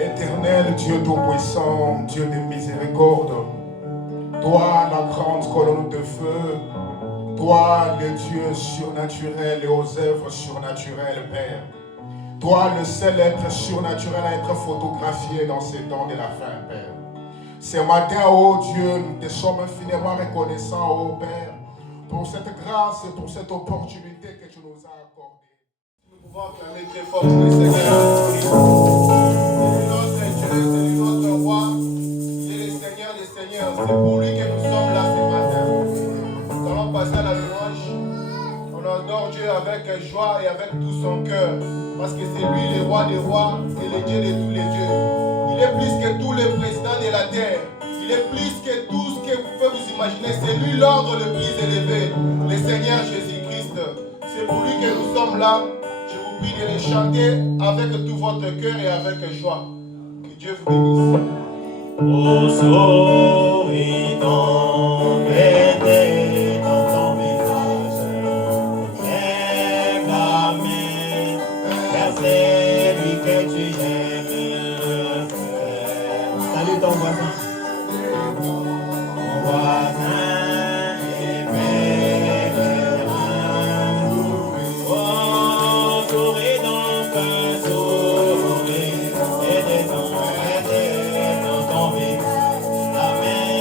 Éternel Dieu Tout-Puissant, Dieu de miséricorde, toi la grande colonne de feu, toi le Dieu surnaturel et aux œuvres surnaturelles, Père. Toi le seul être surnaturel à être photographié dans ces temps de la fin, Père. Ce matin, oh Dieu, nous te sommes infiniment reconnaissants, oh Père, pour cette grâce et pour cette opportunité que tu nous as accordée. Nous pouvons acclamer très fort pour le Seigneur. C'est notre Dieu, c'est notre roi, il est le Seigneur des Seigneurs. C'est pour lui que nous sommes là ce matin. Nous allons passer à la louange. On adore Dieu avec joie et avec tout son cœur. Parce que c'est lui le roi des rois et le Dieu de tous les dieux. Il est plus que tous les présidents de la terre. Il est plus que tout ce que vous pouvez vous imaginer. C'est lui l'ordre le plus élevé. Le Seigneur Jésus-Christ. C'est pour lui que nous sommes là. Je vous prie de les chanter avec tout votre cœur et avec joie. Que Dieu vous bénisse. Au souris embêté dans ton visage, lève la main, car c'est lui que tu aimes. Salut ton voisin. Ton voisin est pèlerin. Oh, souris donc, souris, et descends, dans ton visage. La main,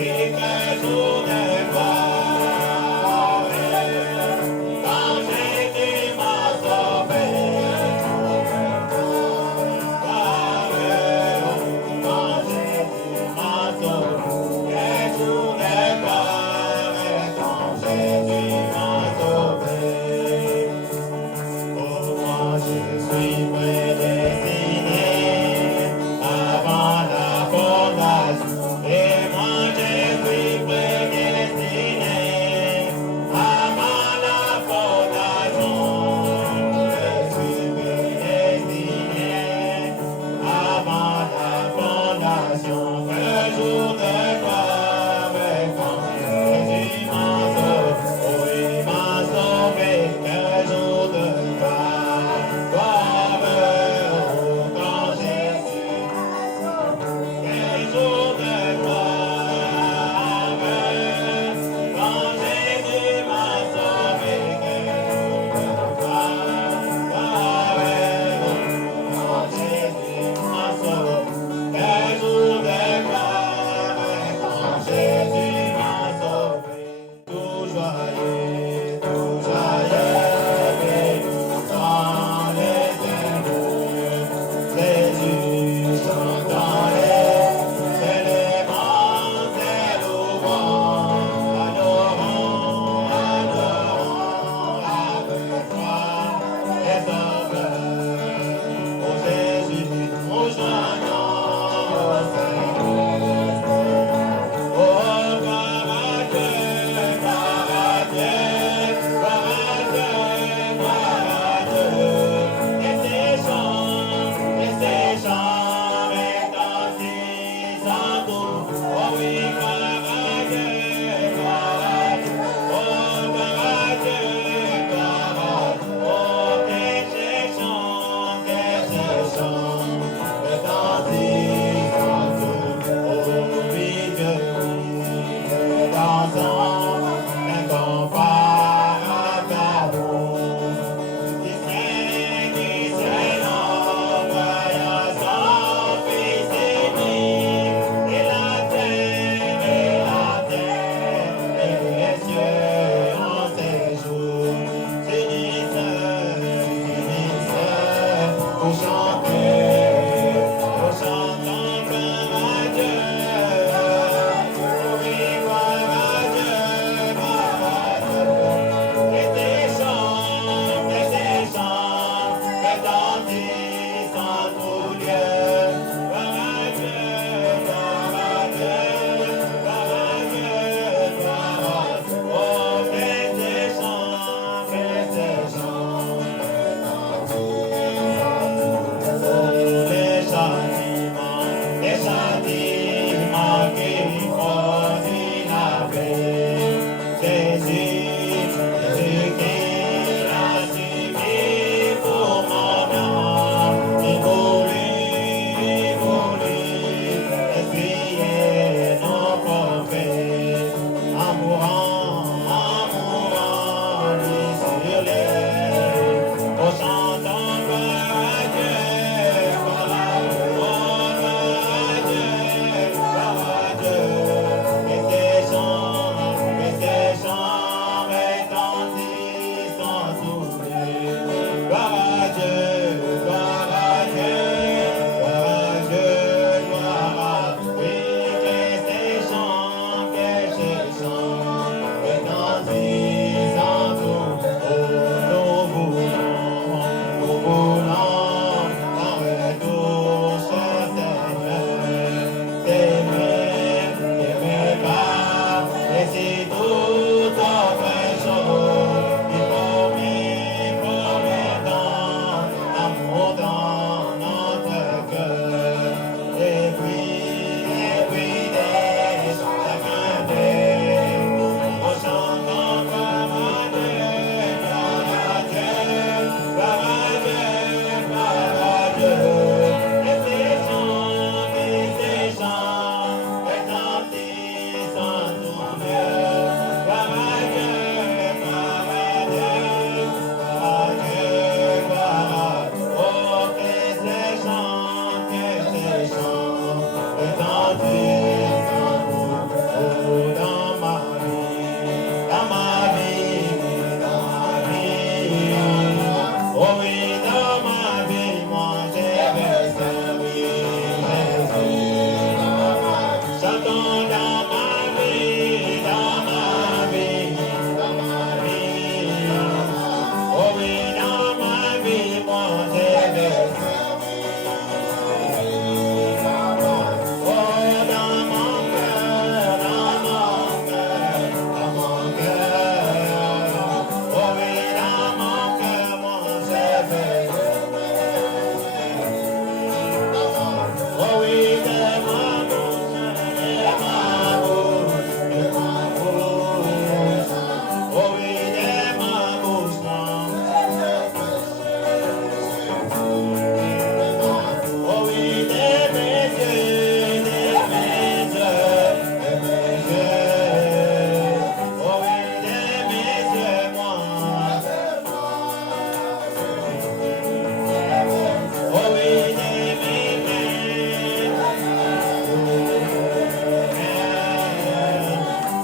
oui, que jour de gloire, quand Jésus m'a sauvé, quand Jésus m'a sauvé, que jour de gloire, quand Jésus m'a sauvé. Oh, moi je suis prédestiné avant la fondation, et moi je suis prédestiné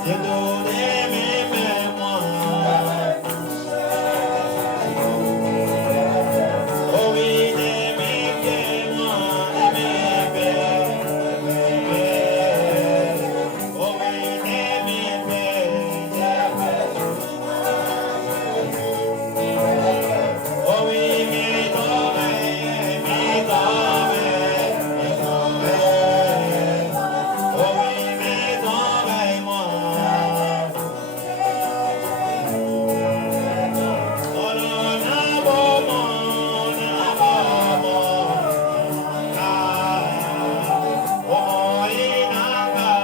J'ai donné mes mémoires. Oh oui, de mes témoins, de mes pères. Oh oui, de mes pères. Oh oui, mes oreilles, mes oreilles, mes oreilles. Oh oui, mes oreilles, moi. Oh non, n'abord, oh, inanga.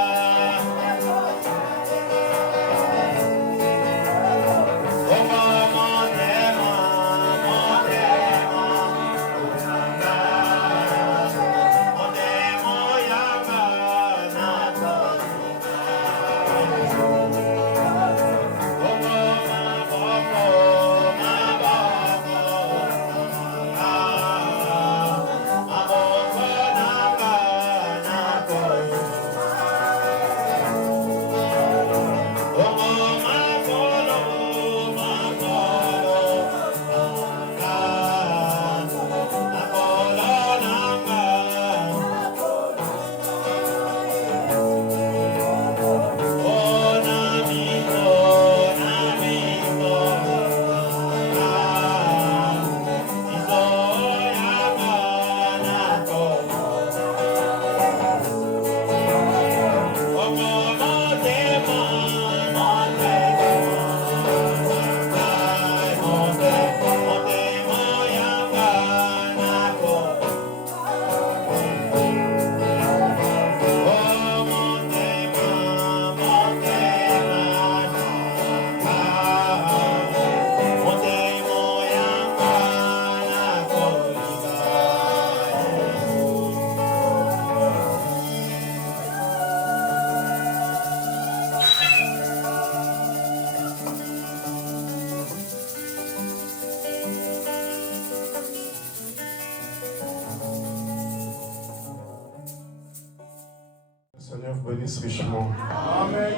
Seigneur vous bénisse richement. Amen.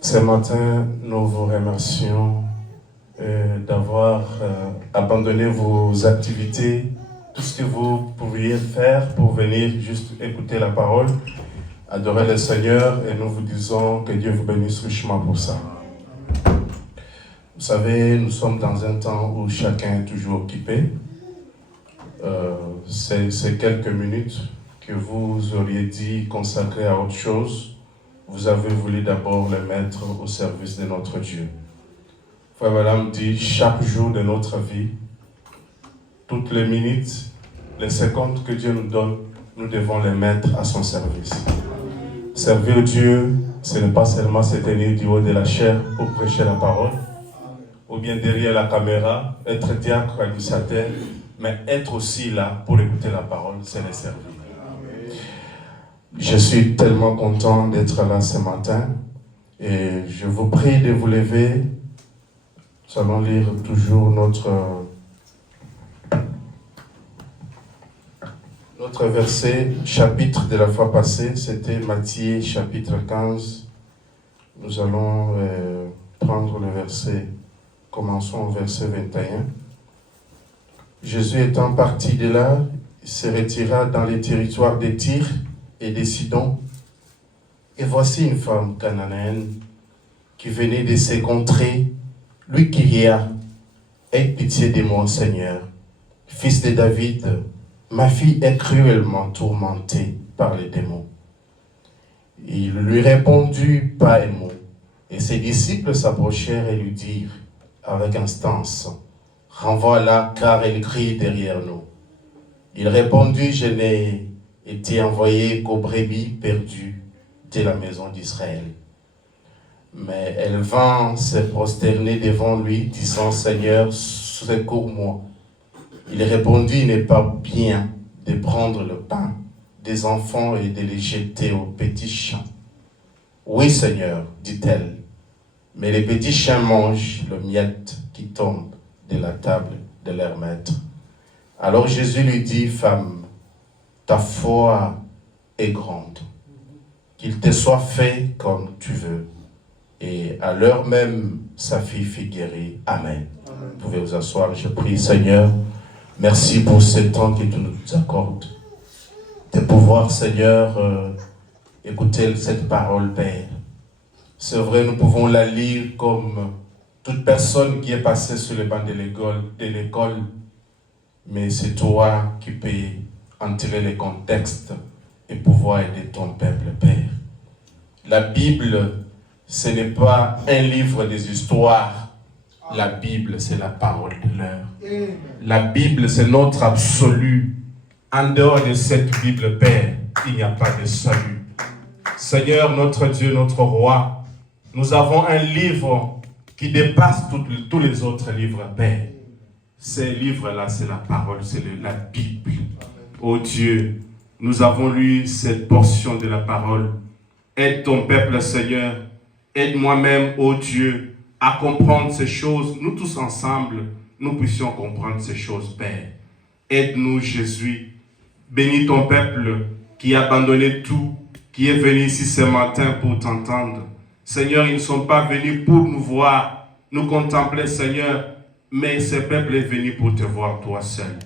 Ce matin, nous vous remercions d'avoir abandonné vos activités, tout ce que vous pouviez faire pour venir juste écouter la parole, adorer le Seigneur, et nous vous disons que Dieu vous bénisse richement pour ça. Vous savez, nous sommes dans un temps où chacun est toujours occupé. Ces quelques minutes que vous auriez dit consacrer à autre chose, vous avez voulu d'abord les mettre au service de notre Dieu. Frère Madame dit, chaque jour de notre vie, toutes les minutes, les secondes que Dieu nous donne, nous devons les mettre à son service. Servir Dieu, ce n'est pas seulement se tenir du haut de la chair pour prêcher la parole, ou bien derrière la caméra, être diacre, administrateur, mais être aussi là pour écouter la parole, c'est les servir. Je suis tellement content d'être là ce matin et je vous prie de vous lever. Nous allons lire toujours notre verset, chapitre de la fois passée, c'était Matthieu chapitre 15. Nous allons prendre le verset, commençons au verset 21. Jésus étant parti de là, il se retira dans les territoires de Tyr et de Sidon. Et voici une femme cananéenne qui venait de ces contrées, lui cria, « Aie pitié de moi, Seigneur, fils de David, ma fille est cruellement tourmentée par les démons. » Il lui répondit pas un mot, et ses disciples s'approchèrent et lui dirent, avec instance, « Renvoie-la, car elle crie derrière nous. » Il répondit, « Je n'ai été envoyé qu'aux brebis perdues de la maison d'Israël. » Mais elle vint se prosterner devant lui, disant, « Seigneur, secours-moi. » Il répondit, « Il n'est pas bien de prendre le pain des enfants et de les jeter aux petits chiens. »« Oui, Seigneur, dit-elle, mais les petits chiens mangent le miette qui tombe de la table de leur maître. » Alors Jésus lui dit, « Femme, ta foi est grande, qu'il te soit fait comme tu veux. » Et à l'heure même, sa fille fut guérie. Amen. Vous pouvez vous asseoir. Je prie, Seigneur, merci pour ce temps que tu nous accordes. De pouvoir, Seigneur, écouter cette parole, Père. C'est vrai, nous pouvons la lire comme toute personne qui est passée sur les bancs de l'école, mais c'est toi qui peux en tirer les contextes et pouvoir aider ton peuple, Père. La Bible, ce n'est pas un livre des histoires. La Bible, c'est la parole de l'heure. La Bible, c'est notre absolu. En dehors de cette Bible, Père, il n'y a pas de salut. Seigneur, notre Dieu, notre Roi, nous avons un livre qui dépasse tous les autres livres, Père. Ces livres-là, c'est la parole, c'est la Bible. Oh Dieu, nous avons lu cette portion de la parole. Aide ton peuple, Seigneur. Aide moi-même, oh Dieu, à comprendre ces choses. Nous tous ensemble, nous puissions comprendre ces choses, Père. Aide-nous, Jésus. Bénis ton peuple qui a abandonné tout, qui est venu ici ce matin pour t'entendre. Seigneur, ils ne sont pas venus pour nous voir, nous contempler, Seigneur, mais ce peuple est venu pour te voir, toi seul.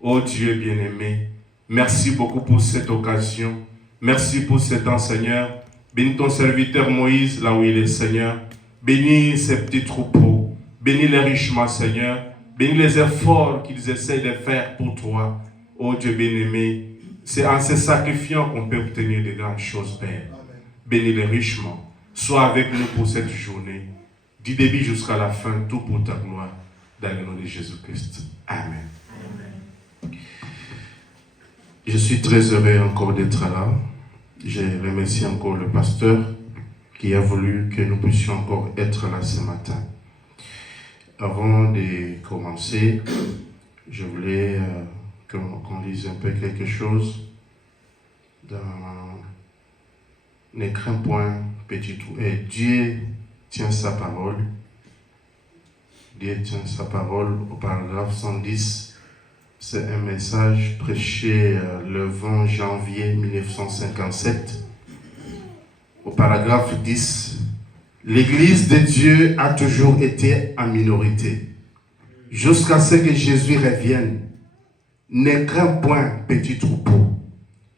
Oh Dieu bien-aimé, merci beaucoup pour cette occasion. Merci pour ce temps, Seigneur. Bénis ton serviteur Moïse, là où il est, Seigneur. Bénis ces petits troupeaux. Bénis les richement, Seigneur. Bénis les efforts qu'ils essaient de faire pour toi. Oh Dieu bien-aimé, c'est en se sacrifiant qu'on peut obtenir de grandes choses, Père. Bénis-les richement. Sois avec nous pour cette journée. Du début jusqu'à la fin, tout pour ta gloire. Dans le nom de Jésus-Christ. Amen. Je suis très heureux encore d'être là. Je remercie encore le pasteur qui a voulu que nous puissions encore être là ce matin. Avant de commencer, je voulais qu'on lise un peu quelque chose dans Ne crains point, petit trou. Et Dieu tient sa parole. Dieu tient sa parole au paragraphe 110. C'est un message prêché le 20 janvier 1957. Au paragraphe 10, l'Église de Dieu a toujours été en minorité. Jusqu'à ce que Jésus revienne. Ne crains point, petit troupeau.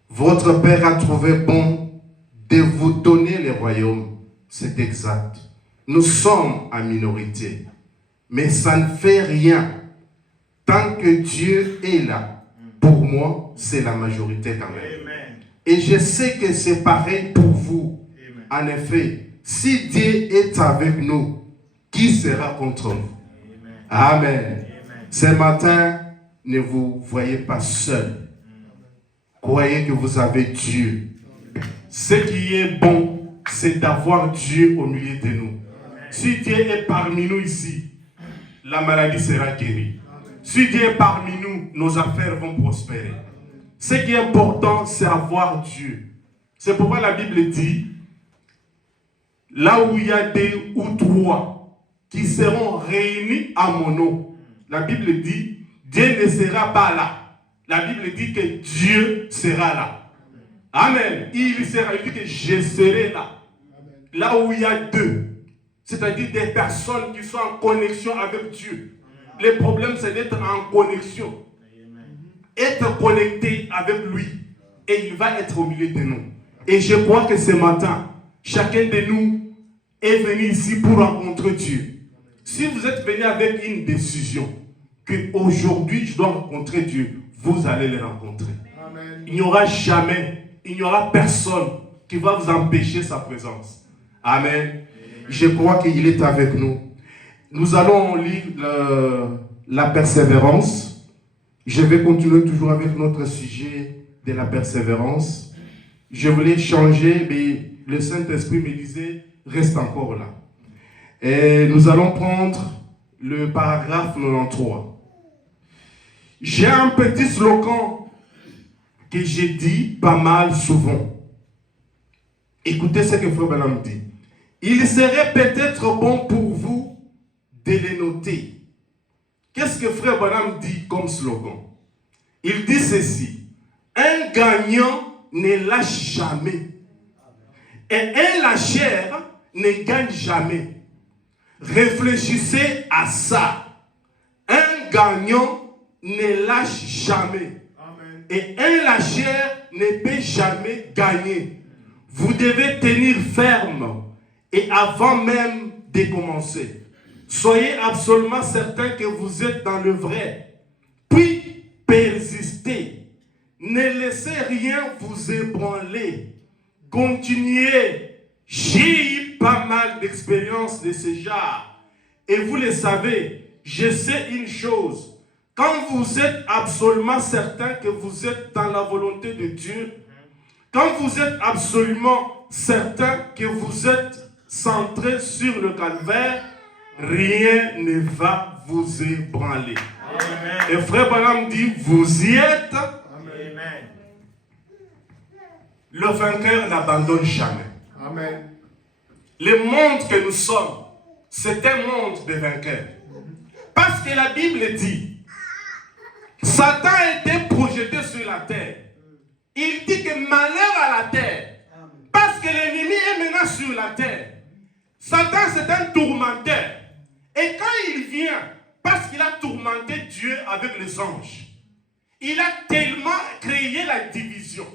Votre Père a trouvé bon de vous donner le royaume. C'est exact. Nous sommes en minorité. Mais ça ne fait rien. Tant que Dieu est là, pour moi, c'est la majorité quand même. Amen. Et je sais que c'est pareil pour vous. Amen. En effet, si Dieu est avec nous, qui sera contre nous? Amen. Amen. Ce matin, ne vous voyez pas seul. Croyez que vous avez Dieu. Ce qui est bon, c'est d'avoir Dieu au milieu de nous. Si Dieu est parmi nous ici, la maladie sera guérie. Si Dieu est parmi nous, nos affaires vont prospérer. Ce qui est important, c'est avoir Dieu. C'est pourquoi la Bible dit, là où il y a 2 ou 3 qui seront réunis à mon nom, la Bible dit, Dieu ne sera pas là. La Bible dit que Dieu sera là. Amen. Il dit que je serai là. Là où il y a 2. C'est-à-dire des personnes qui sont en connexion avec Dieu. Le problème, c'est d'être en connexion. Être connecté avec lui. Et il va être au milieu de nous. Et je crois que ce matin, chacun de nous est venu ici pour rencontrer Dieu. Si vous êtes venu avec une décision, qu'aujourd'hui je dois rencontrer Dieu, vous allez le rencontrer. Amen. Il n'y aura jamais, il n'y aura personne qui va vous empêcher sa présence. Amen. Amen. Je crois qu'il est avec nous. Nous allons lire la persévérance. Je vais continuer toujours avec notre sujet de la persévérance. Je voulais changer, mais le Saint-Esprit me disait, reste encore là. Et nous allons prendre le paragraphe 93. J'ai un petit slogan que j'ai dit pas mal souvent. Écoutez ce que Frère Branham dit. Il serait peut-être bon pour vous de les noter. Qu'est-ce que Frère Branham dit comme slogan? Il dit ceci. Un gagnant ne lâche jamais. Et un lâcheur ne gagne jamais. Réfléchissez à ça. Un gagnant ne lâche jamais. Amen. Et un lâcheur ne peut jamais gagner. Vous devez tenir ferme et avant même de commencer. Soyez absolument certain que vous êtes dans le vrai. Puis persistez. Ne laissez rien vous ébranler. Continuez. J'ai eu pas mal d'expériences de ce genre. Et vous le savez, je sais une chose. Quand vous êtes absolument certain que vous êtes dans la volonté de Dieu, quand vous êtes absolument certain que vous êtes centré sur le calvaire, rien ne va vous ébranler. Amen. Et frère Branham dit, vous y êtes. Amen. Le vainqueur n'abandonne jamais. Amen. Le monde que nous sommes, c'est un monde de vainqueurs. Parce que la Bible dit, Satan a été projeté sur la terre. Il dit que malheur à la terre. Parce que l'ennemi est maintenant sur la terre. Satan, c'est un tourmenteur. Et quand il vient, parce qu'il a tourmenté Dieu avec les anges, il a tellement créé la division.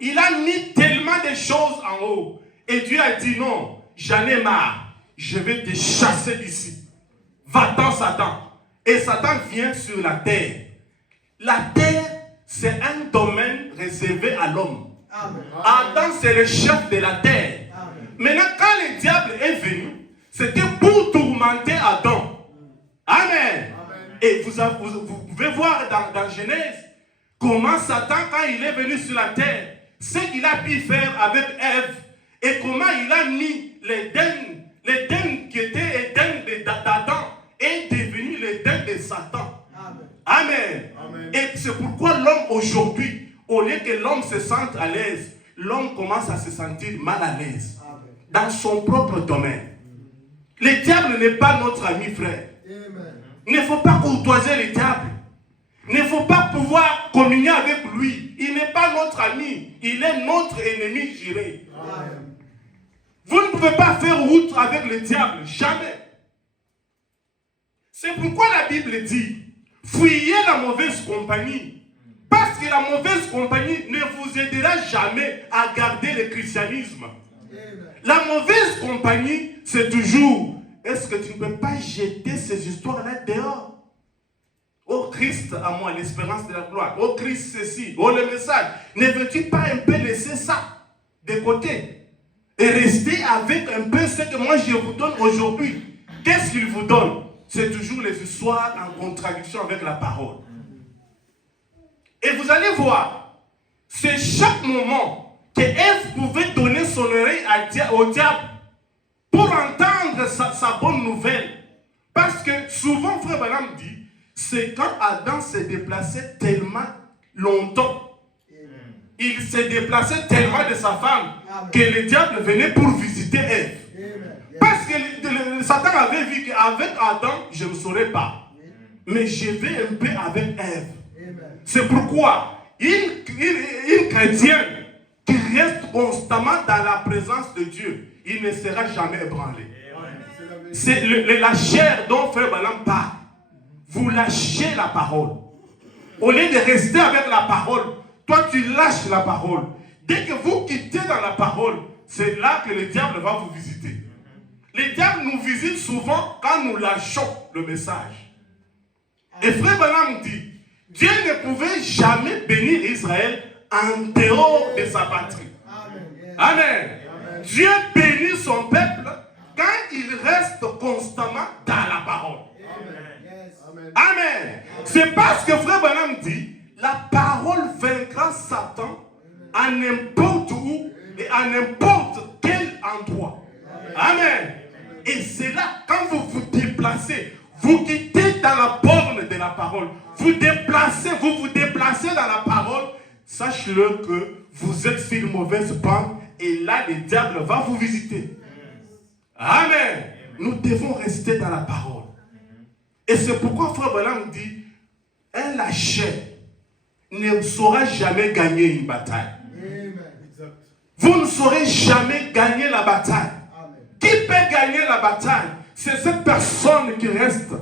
Il a mis tellement de choses en haut. Et Dieu a dit non, j'en ai marre. Je vais te chasser d'ici. Va-t'en, Satan. Et Satan vient sur la terre. La terre, c'est un domaine réservé à l'homme. Adam, c'est le chef de la terre. Amen. Maintenant, quand le diable est venu, c'était pour tourmenter Adam. Amen. Et vous pouvez voir dans Genèse comment Satan, quand il est venu sur la terre, ce qu'il a pu faire avec Ève et comment il a mis l'Éden qui était Éden d'Adam est devenu l'Éden de Satan. Amen. Amen. Et c'est pourquoi l'homme aujourd'hui, au lieu que l'homme se sente à l'aise, l'homme commence à se sentir mal à l'aise dans son propre domaine. Le diable n'est pas notre ami, frère. Il ne faut pas courtoiser le diable. Il ne faut pas pouvoir communier avec lui. Il n'est pas notre ami. Il est notre ennemi juré. Vous ne pouvez pas faire route avec le diable. Jamais. C'est pourquoi la Bible dit, fuyez la mauvaise compagnie. Parce que la mauvaise compagnie ne vous aidera jamais à garder le christianisme. La mauvaise compagnie, c'est toujours, est-ce que tu ne peux pas jeter ces histoires-là dehors? Oh Christ à moi, l'espérance de la gloire. Oh Christ ceci, oh le message. Ne veux-tu pas un peu laisser ça de côté et rester avec un peu ce que moi je vous donne aujourd'hui? Qu'est-ce qu'il vous donne? C'est toujours les histoires en contradiction avec la parole. Et vous allez voir, c'est chaque moment que Ève pouvait donner son oreille au diable pour entendre sa bonne nouvelle. Parce que souvent, frère Branham dit, c'est quand Adam s'est déplacé tellement longtemps. Il s'est déplacé tellement de sa femme que le diable venait pour visiter Ève. Parce que Satan avait vu qu'avec Adam, je ne saurais pas. Mais je vais un peu avec Ève. C'est pourquoi une chrétienne qui reste constamment dans la présence de Dieu, il ne sera jamais ébranlé. C'est la chair dont frère Branham parle. Vous lâchez la parole. Au lieu de rester avec la parole, toi tu lâches la parole. Dès que vous quittez dans la parole, c'est là que le diable va vous visiter. Le diable nous visite souvent quand nous lâchons le message. Et frère Branham dit, Dieu ne pouvait jamais bénir Israël en dehors de sa patrie. Amen. Dieu bénit son peuple quand il reste constamment dans la parole. Amen. C'est parce que frère Branham dit, la parole vaincra Satan à n'importe où et à n'importe quel endroit. Amen. Et c'est là, quand vous vous déplacez, vous quittez dans la borne de la parole. Vous vous déplacez dans la parole. Sache-le que vous êtes sur une mauvaise pente et là, le diable va vous visiter. Amen. Nous devons rester dans la parole. Et c'est pourquoi frère Branham dit, un lâcheur ne saura jamais gagner une bataille. Vous ne saurez jamais gagner la bataille. Qui gagner la bataille, c'est cette personne qui reste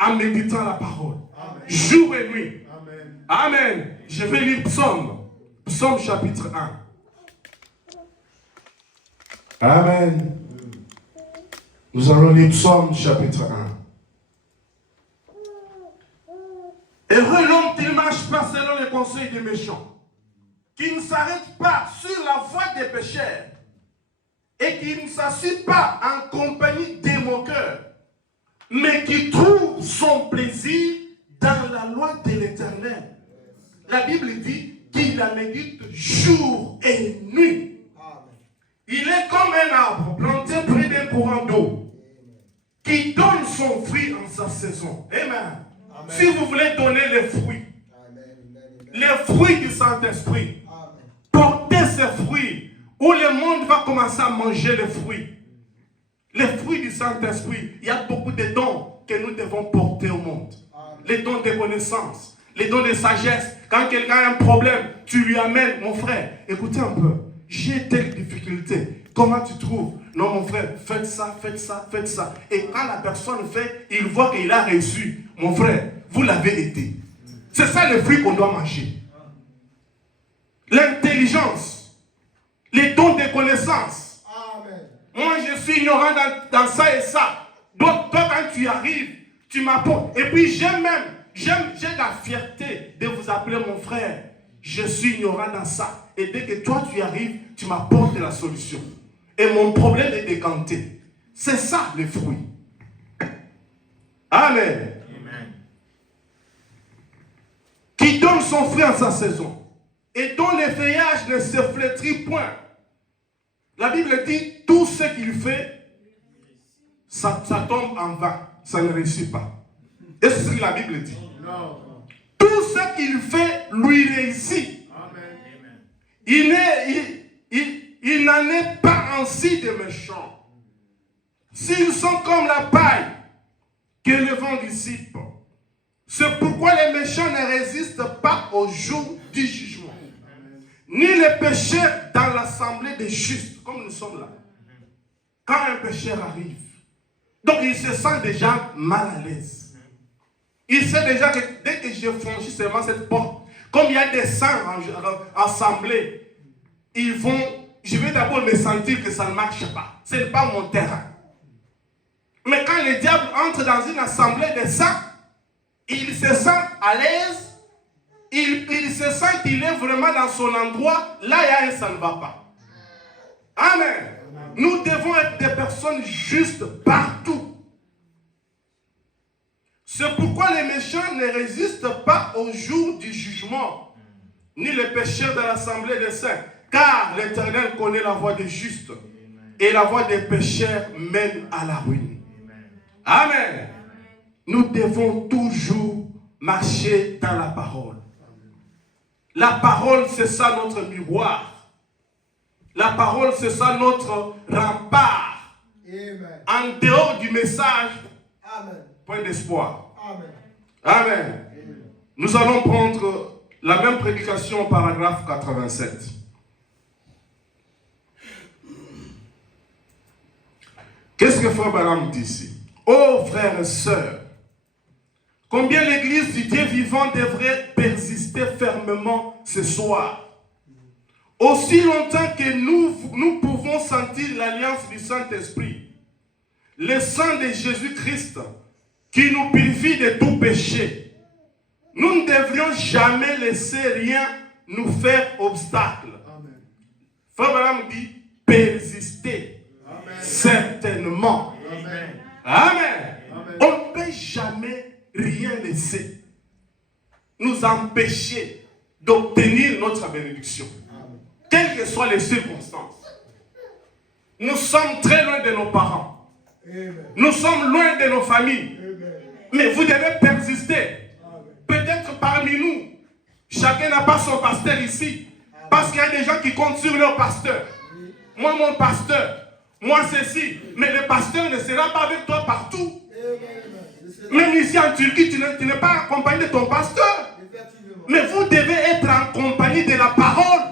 en méditant la parole. Amen. Jour et nuit. Amen. Amen. Je vais lire Psaume. Psaume chapitre 1. Amen. Nous allons lire Psaume chapitre 1. Heureux l'homme qui ne marche pas selon les conseils des méchants, qui ne s'arrête pas sur la voie des pécheurs et qui ne s'assied pas en compagnie des moqueurs, mais qui trouve son plaisir dans la loi de l'Éternel. La Bible dit qu'il la médite jour et nuit. Il est comme un arbre planté près d'un courant d'eau qui donne son fruit en sa saison. Amen. Amen. Si vous voulez donner les fruits du Saint-Esprit, portez ces fruits où le monde va commencer à manger les fruits. Les fruits du Saint-Esprit, il y a beaucoup de dons que nous devons porter au monde. Les dons de connaissance, les dons de sagesse. Quand quelqu'un a un problème, tu lui amènes, mon frère, écoutez un peu, j'ai telle difficulté. Comment tu trouves? Non, mon frère, faites ça, faites ça, faites ça. Et quand la personne fait, il voit qu'il a reçu. Mon frère, vous l'avez été. C'est ça le fruit qu'on doit manger. L'intelligence, les dons de connaissance. Amen. Moi, je suis ignorant dans ça et ça. Donc, toi, quand tu arrives, tu m'apportes. Et puis, j'ai la fierté de vous appeler mon frère. Je suis ignorant dans ça. Et dès que toi, tu arrives, tu m'apportes la solution. Et mon problème est décanté. C'est ça, le fruit. Amen. Amen. Qui donne son fruit en sa saison. Et dont les feuillages ne se flétrit point. La Bible dit, tout ce qu'il fait, ça tombe en vain. Ça ne réussit pas. Et c'est ce que la Bible dit. Non. Tout ce qu'il fait lui réussit. Amen. Il n'en est pas ainsi des méchants. S'ils sont comme la paille que le vent dissipe. C'est pourquoi les méchants ne résistent pas au jour du jugement. Ni les pécheurs dans l'assemblée des justes, comme nous sommes là. Quand un pécheur arrive, donc il se sent déjà mal à l'aise. Il sait déjà que dès que je franchis seulement cette porte, comme il y a des saints assemblés, je vais d'abord me sentir que ça ne marche pas. Ce n'est pas mon terrain. Mais quand le diable entre dans une assemblée des saints, il se sent à l'aise, il se sent qu'il est vraiment dans son endroit, là il y a un ça ne va pas. Amen. Nous devons être des personnes justes partout. C'est pourquoi les méchants ne résistent pas au jour du jugement, ni les pécheurs de l'assemblée des saints, car l'Éternel connaît la voie des justes, et la voie des pécheurs mène à la ruine. Amen. Nous devons toujours marcher dans la parole. La parole, c'est ça notre miroir. La parole, c'est ça notre rempart. Amen. En dehors du message, Amen. point d'espoir. Amen. Amen. Nous allons prendre la même prédication au paragraphe 87. Qu'est-ce que Frère Branham dit ici? Oh frères et sœurs, combien l'Église du Dieu vivant devrait persister fermement ce soir. Aussi longtemps que nous pouvons sentir l'alliance du Saint-Esprit, le sang de Jésus-Christ qui nous purifie de tout péché, nous ne devrions jamais laisser rien nous faire obstacle. Amen. Frère Branham dit persister. Amen. Certainement. Amen. Amen. Amen. On ne peut jamais rien laisser nous empêcher d'obtenir notre bénédiction. Amen. Quelles que soient les circonstances. Nous sommes très loin de nos parents. Amen. Nous sommes loin de nos familles. Amen. Mais vous devez persister. Amen. Peut-être parmi nous, chacun n'a pas son pasteur ici. Parce qu'il y a des gens qui comptent sur leur pasteur. Moi, mon pasteur. Moi, ceci. Mais le pasteur ne sera pas avec toi partout. Même ici en Turquie, tu n'es pas accompagné de ton pasteur. Mais vous devez être en compagnie de la parole.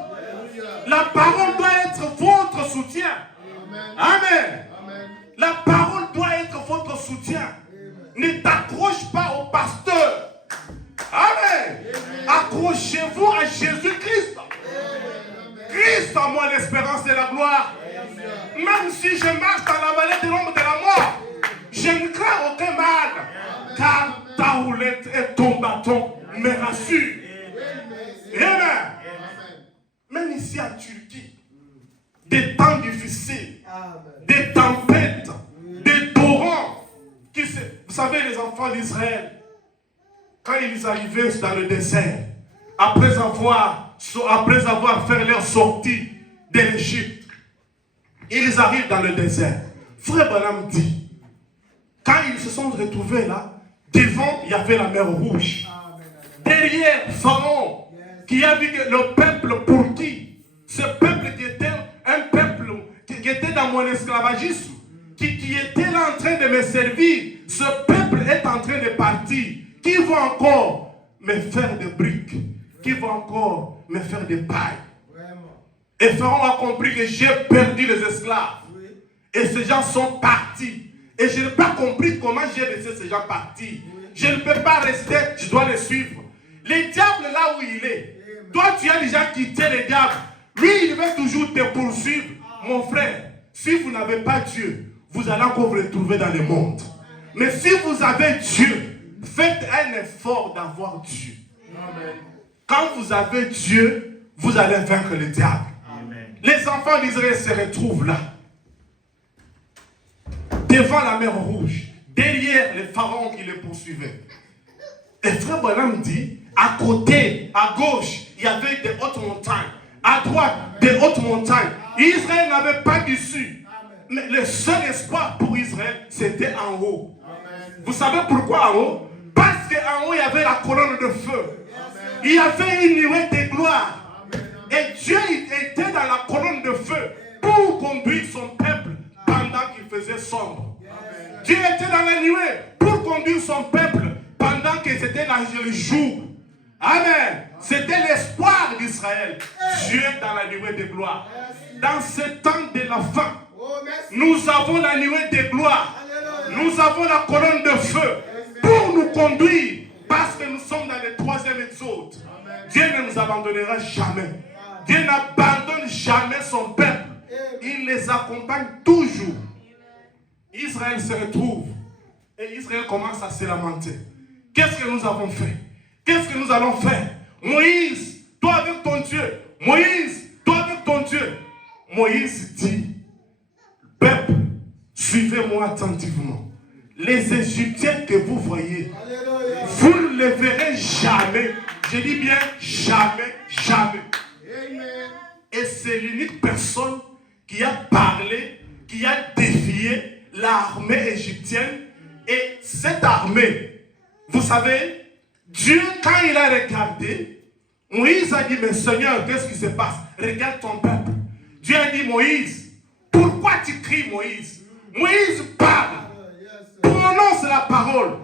La parole doit être votre soutien. Amen. Amen. Amen. La parole doit être votre soutien. Ne t'accroche pas au pasteur. Amen. Accrochez-vous à Jésus-Christ. Christ en moi l'espérance et la gloire. Même si je marche dans la vallée de l'ombre de la mort, je ne crains aucun mal, car ta houlette et ton bâton me rassurent. Amen. Même ici en Turquie, des temps difficiles, des tempêtes, des torrents. Vous savez, les enfants d'Israël, quand ils arrivaient dans le désert, après avoir fait leur sortie de l'Égypte, ils arrivent dans le désert. Frère Branham dit, quand ils se sont retrouvés là, devant, il y avait la mer Rouge. Derrière, Pharaon, qui a vu que le peuple pour qui, ce peuple qui était un peuple qui était dans mon esclavagisme, qui était là en train de me servir, ce peuple est en train de partir. Qui va encore me faire des briques? Qui va encore me faire des pailles? Et Pharaon a compris que j'ai perdu les esclaves. Et ces gens sont partis. Et je n'ai pas compris comment j'ai laissé ces gens partir. Je ne peux pas rester, je dois les suivre. Le diable là où il est, toi tu as déjà quitté le diable. Lui il veut toujours te poursuivre. Mon frère, si vous n'avez pas Dieu, vous allez encore vous retrouver dans le monde. Mais si vous avez Dieu, faites un effort d'avoir Dieu. Amen. Quand vous avez Dieu, vous allez vaincre le diable. Amen. Les enfants d'Israël se retrouvent là, devant la mer Rouge, derrière les pharaons qui les poursuivaient. Et frère Branham dit, à côté, à gauche, il y avait des hautes montagnes. À droite, des hautes montagnes. Israël n'avait pas d'issue. Mais le seul espoir pour Israël, c'était en haut. Amen. Vous savez pourquoi en haut? Parce qu'en haut, il y avait la colonne de feu. Amen. Il y avait une nuée de gloire. Amen. Et Dieu était dans la colonne de feu pour conduire son peuple pendant qu'il faisait sombre. Amen. Dieu était dans la nuée pour conduire son peuple pendant que c'était le jour. Amen. C'était l'espoir d'Israël. Dieu dans la nuée de gloire. Dans ce temps de la fin, nous avons la nuée de gloire. Nous avons la colonne de feu pour nous conduire parce que nous sommes dans le troisième exode. Dieu ne nous abandonnera jamais. Dieu n'abandonne jamais son peuple. Il les accompagne toujours. Israël se retrouve et Israël commence à se lamenter. Qu'est-ce que nous avons fait? Qu'est-ce que nous allons faire? Moïse, toi avec ton Dieu. Moïse, toi avec ton Dieu. Moïse dit, peuple, suivez-moi attentivement. Les Égyptiens que vous voyez, vous ne les verrez jamais. Je dis bien jamais, jamais. Et c'est l'unique personne qui a parlé, qui a défié l'armée égyptienne. Et cette armée, vous savez, Dieu, quand il a regardé, Moïse a dit, mais Seigneur, qu'est-ce qui se passe? Regarde ton peuple. Dieu a dit, Moïse, pourquoi tu cries, Moïse? Moïse parle. Prononce la parole.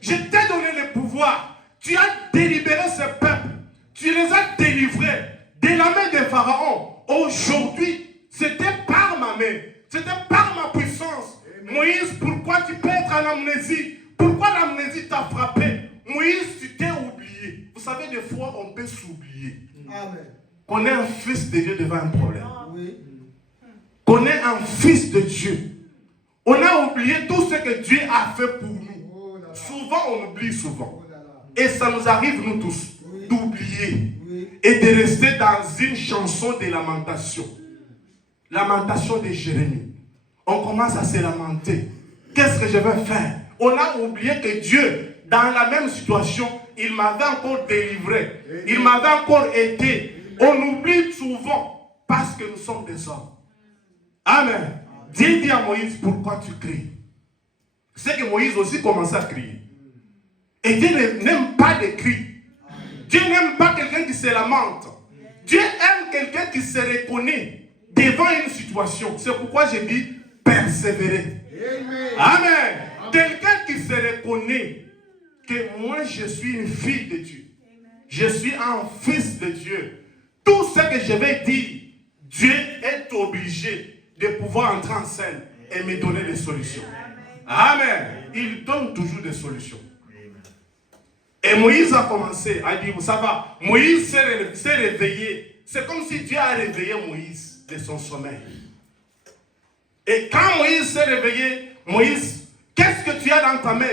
Je t'ai donné le pouvoir. Tu as délibéré ce peuple. Tu les as délivrés de la main des pharaons. Aujourd'hui, c'était par ma main. C'était par ma puissance. Moïse, pourquoi tu peux être en amnésie? Pourquoi l'amnésie t'a frappé? Moïse, tu t'es oublié. Vous savez, des fois, on peut s'oublier. Qu'on est un fils de Dieu devant un problème. Qu'on est un fils de Dieu. On a oublié tout ce que Dieu a fait pour nous. Souvent, on oublie souvent. Et ça nous arrive, nous tous, d'oublier. Et de rester dans une chanson de lamentation. Lamentation de Jérémie. On commence à se lamenter. Qu'est-ce que je vais faire? On a oublié que Dieu, dans la même situation, il m'avait encore délivré. Il m'avait encore aidé. On oublie souvent parce que nous sommes des hommes. Amen. Dieu dit à Moïse, pourquoi tu cries? C'est que Moïse aussi commençait à crier. Et Dieu n'aime pas les cris. Dieu n'aime pas quelqu'un qui se lamente. Dieu aime quelqu'un qui se reconnaît devant une situation. C'est pourquoi j'ai dit persévérer. Amen. Quelqu'un qui se reconnaît que moi je suis une fille de Dieu. Je suis un fils de Dieu. Tout ce que je vais dire, Dieu est obligé de pouvoir entrer en scène et me donner des solutions. Amen. Il donne toujours des solutions. Et Moïse a commencé à dire, ça va, Moïse s'est réveillé. C'est comme si Dieu a réveillé Moïse de son sommeil. Et quand Moïse s'est réveillé, Moïse, qu'est-ce que tu as dans ta main?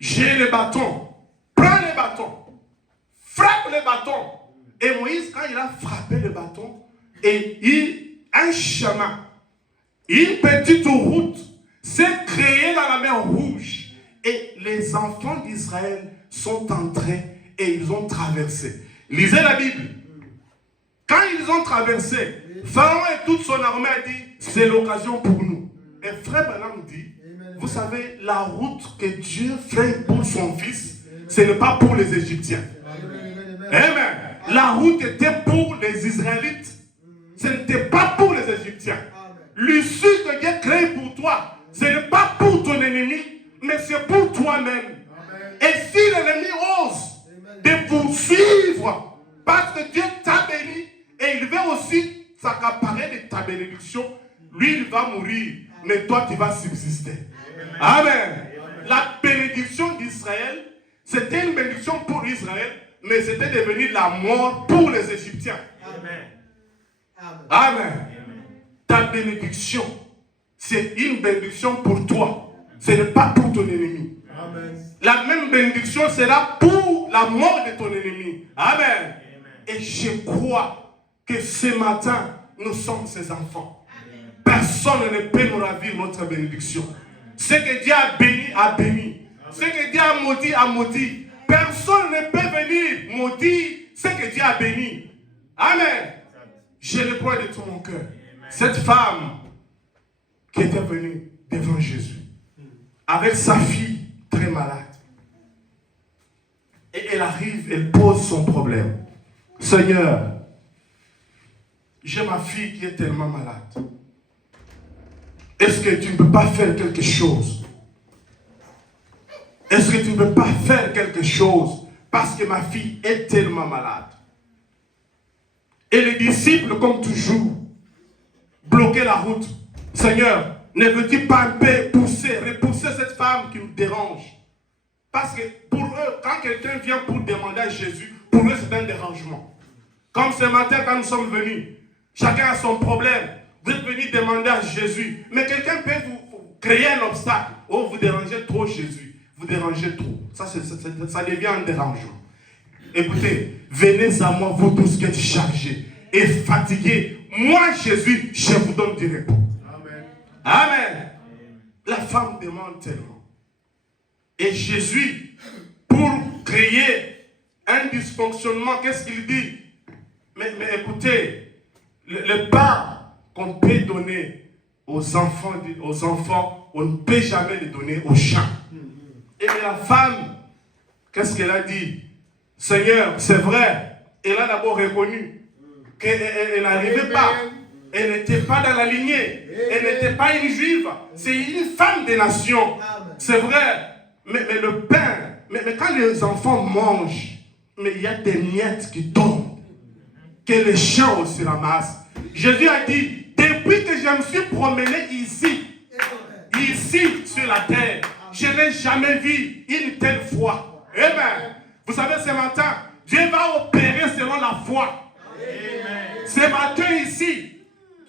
J'ai le bâton. Prends le bâton. Frappe le bâton. Et Moïse, quand il a frappé le bâton, et un chemin, une petite route s'est créée dans la mer Rouge. Et les enfants d'Israël sont entrés et ils ont traversé. Lisez la Bible. Quand ils ont traversé, Pharaon et toute son armée a dit, c'est l'occasion pour nous. Et frère Branham dit, vous savez, la route que Dieu fait pour son fils, ce n'est pas pour les Égyptiens. Amen. La route était pour les Israélites. Ce n'était pas pour les Égyptiens. L'issue que Dieu crée pour toi, ce n'est pas pour ton ennemi, mais c'est pour toi-même. Et si l'ennemi ose de vous suivre, parce que Dieu t'a béni, et il veut aussi s'accaparer de ta bénédiction, lui il va mourir, mais toi tu vas subsister. Amen. La bénédiction d'Israël, c'était une bénédiction pour Israël, mais c'était devenu la mort pour les Égyptiens. Amen. Ta bénédiction, c'est une bénédiction pour toi. Ce n'est pas pour ton ennemi. Amen. La même bénédiction sera pour la mort de ton ennemi. Amen. Amen. Et je crois que ce matin, nous sommes ses enfants. Amen. Personne ne peut nous ravir notre bénédiction. Ce que Dieu a béni, a béni. Amen. Ce que Dieu a maudit, a maudit. Personne ne peut venir maudire ce que Dieu a béni. Amen. Je le crois de tout mon cœur. Cette femme qui était venue devant Jésus, avec sa fille très malade. Et elle arrive, elle pose son problème. Seigneur, j'ai ma fille qui est tellement malade. Est-ce que tu ne peux pas faire quelque chose? Est-ce que tu ne peux pas faire quelque chose? Parce que ma fille est tellement malade. Et les disciples, comme toujours, bloquaient la route. Seigneur, ne veux-tu pas un peu repousser cette femme qui nous dérange? Parce que pour eux, quand quelqu'un vient pour demander à Jésus, pour eux c'est un dérangement. Comme ce matin quand nous sommes venus, chacun a son problème. Vous êtes venus demander à Jésus. Mais quelqu'un peut vous créer un obstacle. Oh, vous dérangez trop Jésus. Vous dérangez trop. Ça devient un dérangement. Écoutez, venez à moi, vous tous qui êtes chargés et fatigués. Moi, Jésus, je vous donne du repos. Amen. La femme demande tellement. Et Jésus, pour créer un dysfonctionnement, qu'est-ce qu'il dit? Mais écoutez, le pain qu'on peut donner aux enfants, on ne peut jamais le donner aux chiens. Et la femme, qu'est-ce qu'elle a dit? Seigneur, c'est vrai, elle a d'abord reconnu qu'elle n'arrivait pas. Elle n'était pas dans la lignée. Elle n'était pas une juive. C'est une femme des nations. C'est vrai. Mais le pain, mais quand les enfants mangent, mais il y a des miettes qui tombent, que les chiens aussi ramassent. Jésus a dit, depuis que je me suis promené ici sur la terre, je n'ai jamais vu une telle foi. Amen. Vous savez, ce matin, Dieu va opérer selon la foi. Amen. Ce matin ici,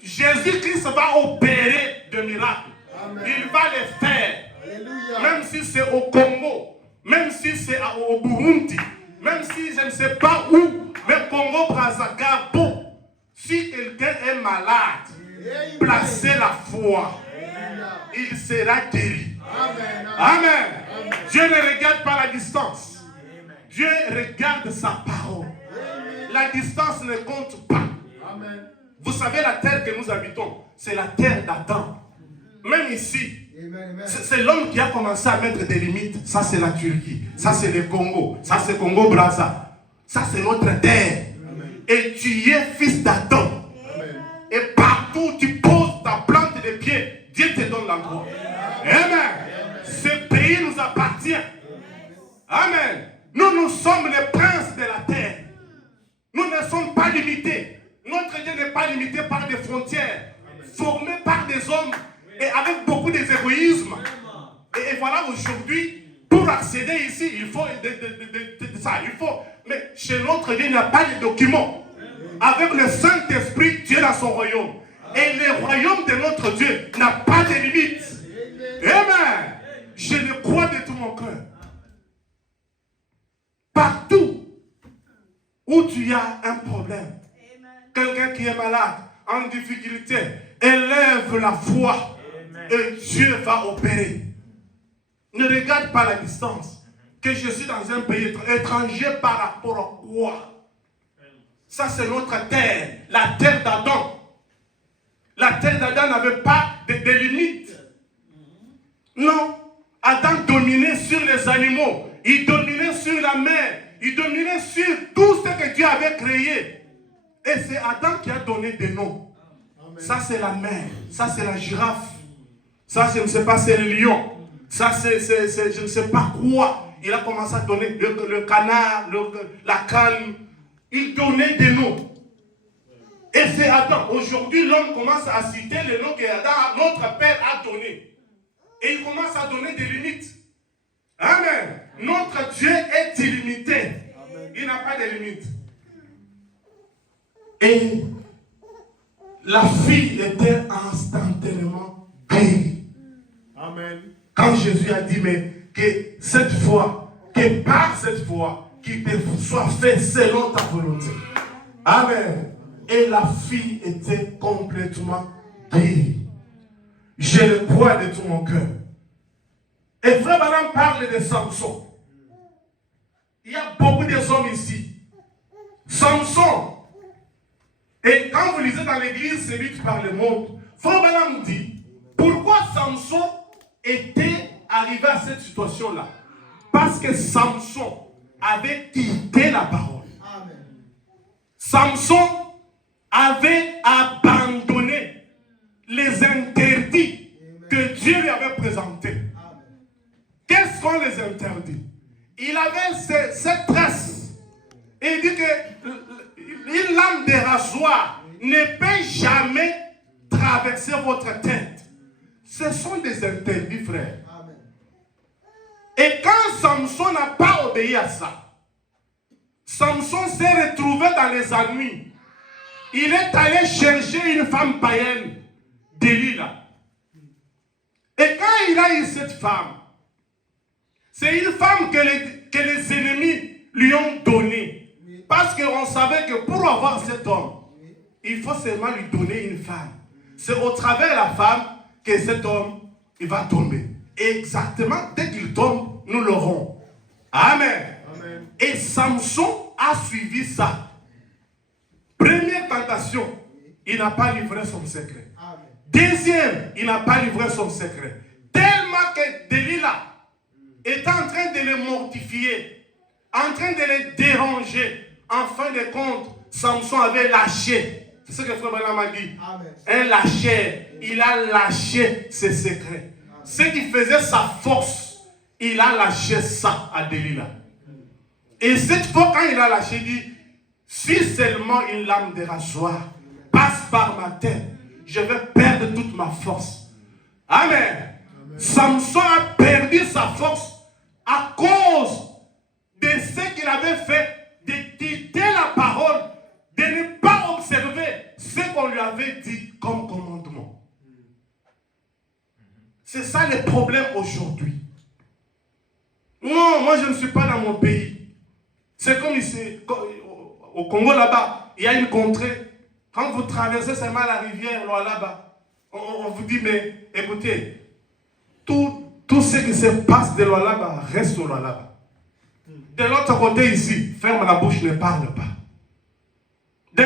Jésus-Christ va opérer de miracles. Amen. Il va les faire. Alléluia. Même si c'est au Congo, même si c'est au Burundi, même si je ne sais pas où, mais Congo, Brazzaville, Gabon, si quelqu'un est malade, placez la foi. Il sera guéri. Amen. Amen. Amen. Dieu ne regarde pas la distance. Amen. Dieu regarde sa parole. Amen. La distance ne compte pas. Amen. Vous savez, la terre que nous habitons, c'est la terre d'Adam. Même ici, c'est l'homme qui a commencé à mettre des limites. Ça, c'est la Turquie. Ça, c'est le Congo. Ça, c'est Congo-Brazza. Ça, c'est notre terre. Amen. Et tu es fils d'Adam. Et partout où tu poses ta plante de pied, Dieu te donne l'endroit. Amen. Ce pays nous appartient. Amen. Nous sommes les princes de la terre. Nous ne sommes pas limités. Notre Dieu n'est pas limité par des frontières formées par des hommes. et avec beaucoup d'égoïsme. Et voilà, aujourd'hui, pour accéder ici, il faut ça, il faut. Mais chez notre Dieu, il n'y a pas de documents. Avec le Saint-Esprit, Dieu a son royaume. Et le royaume de notre Dieu n'a pas de limite. Amen. Je le crois de tout mon cœur. Partout où tu as un problème, quelqu'un qui est malade, en difficulté, élève la foi et Dieu va opérer. Ne regarde pas la distance. Que je suis dans un pays étranger par rapport à quoi? Ça, c'est notre terre, la terre d'Adam. La terre d'Adam n'avait pas de limites. Non. Adam dominait sur les animaux. Il dominait sur la mer. Il dominait sur tout ce que Dieu avait créé. Et c'est Adam qui a donné des noms. Amen. Ça, c'est la mer. Ça, c'est la girafe. Ça, je ne sais pas, c'est le lion. Ça, c'est je ne sais pas quoi. Il a commencé à donner le canard, la canne. Il donnait des noms. Et c'est Adam. Aujourd'hui, l'homme commence à citer les noms que Adam, notre père, a donnés. Et il commence à donner des limites. Amen. Notre Dieu est illimité. Amen. Il n'a pas de limites. Et la fille était instantanément guérie. Amen. Quand Jésus a dit, mais que cette foi, que par cette foi, qu'il te soit fait selon ta volonté. Amen. Et la fille était complètement guérie. Je le crois de tout mon cœur. Et Frère Branham parle de Samson. Il y a beaucoup de hommes ici. Samson. Et quand vous lisez dans l'église, c'est lui qui parle le monde. Frère Branham dit, pourquoi Samson était arrivé à cette situation-là? Parce que Samson avait quitté la parole. Amen. Samson avait abandonné les interdits que Dieu lui avait présentés. Qu'est-ce qu'on les interdit? Il avait cette tresse. Il dit que une lame de rasoir ne peut jamais traverser votre tête. Ce sont des interdits, frère. Amen. Et quand Samson n'a pas obéi à ça, Samson s'est retrouvé dans les ennuis. Il est allé chercher une femme païenne, Delilah. Et quand il a eu cette femme, c'est une femme que les ennemis lui ont donnée. Parce qu'on savait que pour avoir cet homme, il faut seulement lui donner une femme. C'est au travers de la femme que cet homme, il va tomber. Et exactement, dès qu'il tombe, nous l'aurons. Amen. Amen. Et Samson a suivi ça. Première tentation, il n'a pas livré son secret. Amen. Deuxième, il n'a pas livré son secret. Tellement que Delilah était en train de le mortifier, en train de le déranger. En fin de compte, Samson avait lâché. C'est ce que Frère Branham a dit. Amen. Un lâcheur. Il a lâché ses secrets. Amen. Ce qui faisait sa force, il a lâché ça à Delilah. Et cette fois, quand il a lâché, il dit, si seulement une lame de rasoir passe par ma tête, je vais perdre toute ma force. Amen. Amen. Samson a perdu sa force à cause de ce qu'il avait fait, de quitter la parole, de ne pas observer ce qu'on lui avait dit comme commandement. C'est ça le problème aujourd'hui. Non, moi je ne suis pas dans mon pays. C'est comme ici, au Congo là-bas, il y a une contrée. Quand vous traversez seulement la rivière là-bas, on vous dit, mais écoutez, tout ce qui se passe de là-bas reste là-bas. De l'autre côté ici, ferme la bouche, ne parle pas. De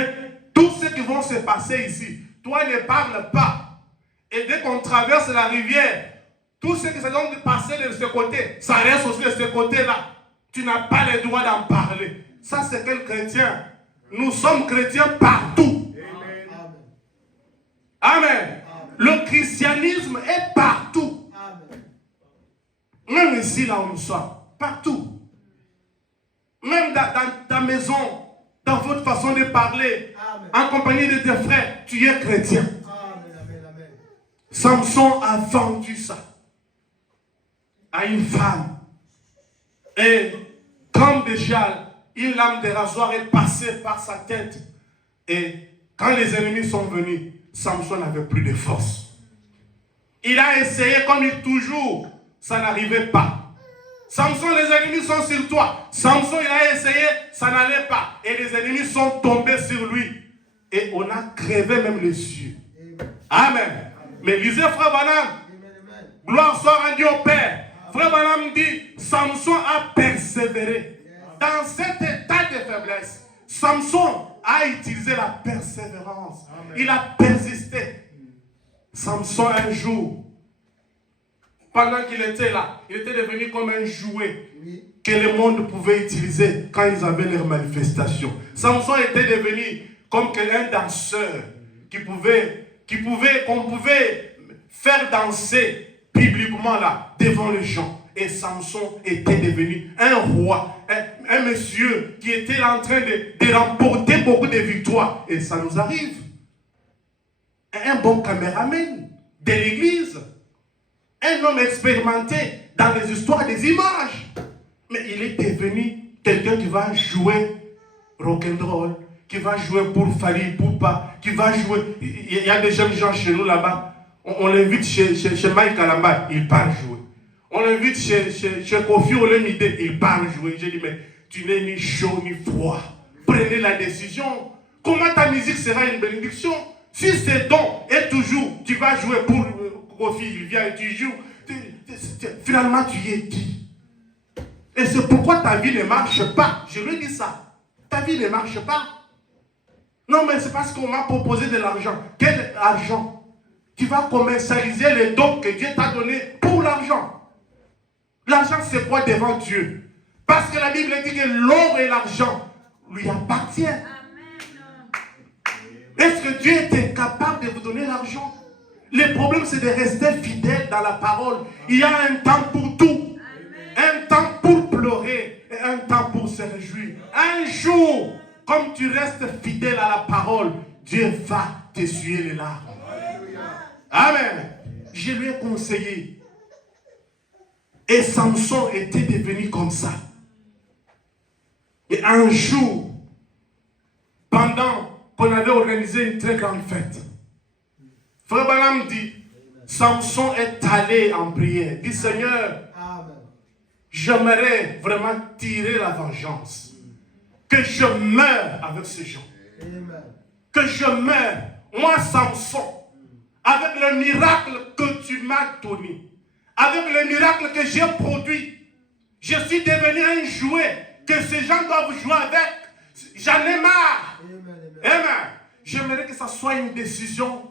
tout ce qui va se passer ici, toi ne parle pas. Et dès qu'on traverse la rivière, tout ce qui se doit passer de ce côté, ça reste aussi de ce côté-là. Tu n'as pas le droit d'en parler. Ça, c'est quel chrétien? Nous sommes chrétiens partout. Amen. Amen. Amen. Le christianisme est partout. Amen. Même ici, là où nous sommes. Partout. Même dans ta maison, dans votre façon de parler, amen, en compagnie de tes frères, tu es chrétien. Amen, amen, amen. Samson a vendu ça à une femme. Et comme déjà une lame de rasoir est passée par sa tête, et quand les ennemis sont venus, Samson n'avait plus de force. Il a essayé comme il toujours, ça n'arrivait pas. Samson, les ennemis sont sur toi. Samson, il a essayé, ça n'allait pas. Et les ennemis sont tombés sur lui. Et on a crevé même les yeux. Amen. Mais lisez Frère Branham. Gloire soit rendue au Père. Frère Branham dit, Samson a persévéré. Dans cet état de faiblesse, Samson a utilisé la persévérance. Il a persisté. Samson, un jour, pendant qu'il était là, il était devenu comme un jouet que le monde pouvait utiliser quand ils avaient leurs manifestations. Samson était devenu comme un danseur qu'on pouvait faire danser publiquement là, devant les gens. Et Samson était devenu un roi, un monsieur qui était en train de remporter beaucoup de victoires. Et ça nous arrive. Un bon caméraman de l'église. Un homme expérimenté dans les histoires des images. Mais il est devenu quelqu'un qui va jouer rock'n'roll, qui va jouer pour Fali Poupa, qui va jouer. Il y a des jeunes gens chez nous là-bas. On l'invite chez Mike Kalamba, il part jouer. On l'invite chez Kofi Olomide, il part jouer. J'ai dit, mais tu n'es ni chaud ni froid. Prenez la décision. Comment ta musique sera une bénédiction? Si c'est don, et toujours, tu vas jouer pour Kofi, il vient et tu joues. Finalement, tu y es dit. Et c'est pourquoi ta vie ne marche pas. Je lui dis ça. Ta vie ne marche pas. Non, mais c'est parce qu'on m'a proposé de l'argent. Quel argent? Tu vas commercialiser les dons que Dieu t'a donnés pour l'argent. L'argent, c'est quoi devant Dieu? Parce que la Bible dit que l'or et l'argent lui appartiennent. Est-ce que Dieu était capable de vous donner l'argent? Le problème, c'est de rester fidèle dans la parole. Il y a un temps pour tout. Un temps pour pleurer et un temps pour se réjouir. Un jour, comme tu restes fidèle à la parole, Dieu va t'essuyer les larmes. Amen. Je lui ai conseillé. Et Samson était devenu comme ça. Et un jour, pendant qu'on avait organisé une très grande fête, Frère Branham dit, Samson est allé en prière. Dit, Seigneur, j'aimerais vraiment tirer la vengeance. Que je meure avec ces gens. Que je meure, moi Samson, avec le miracle que tu m'as donné. Avec le miracle que j'ai produit. Je suis devenu un jouet que ces gens doivent jouer avec. J'en ai marre. Amen. J'aimerais que ça soit une décision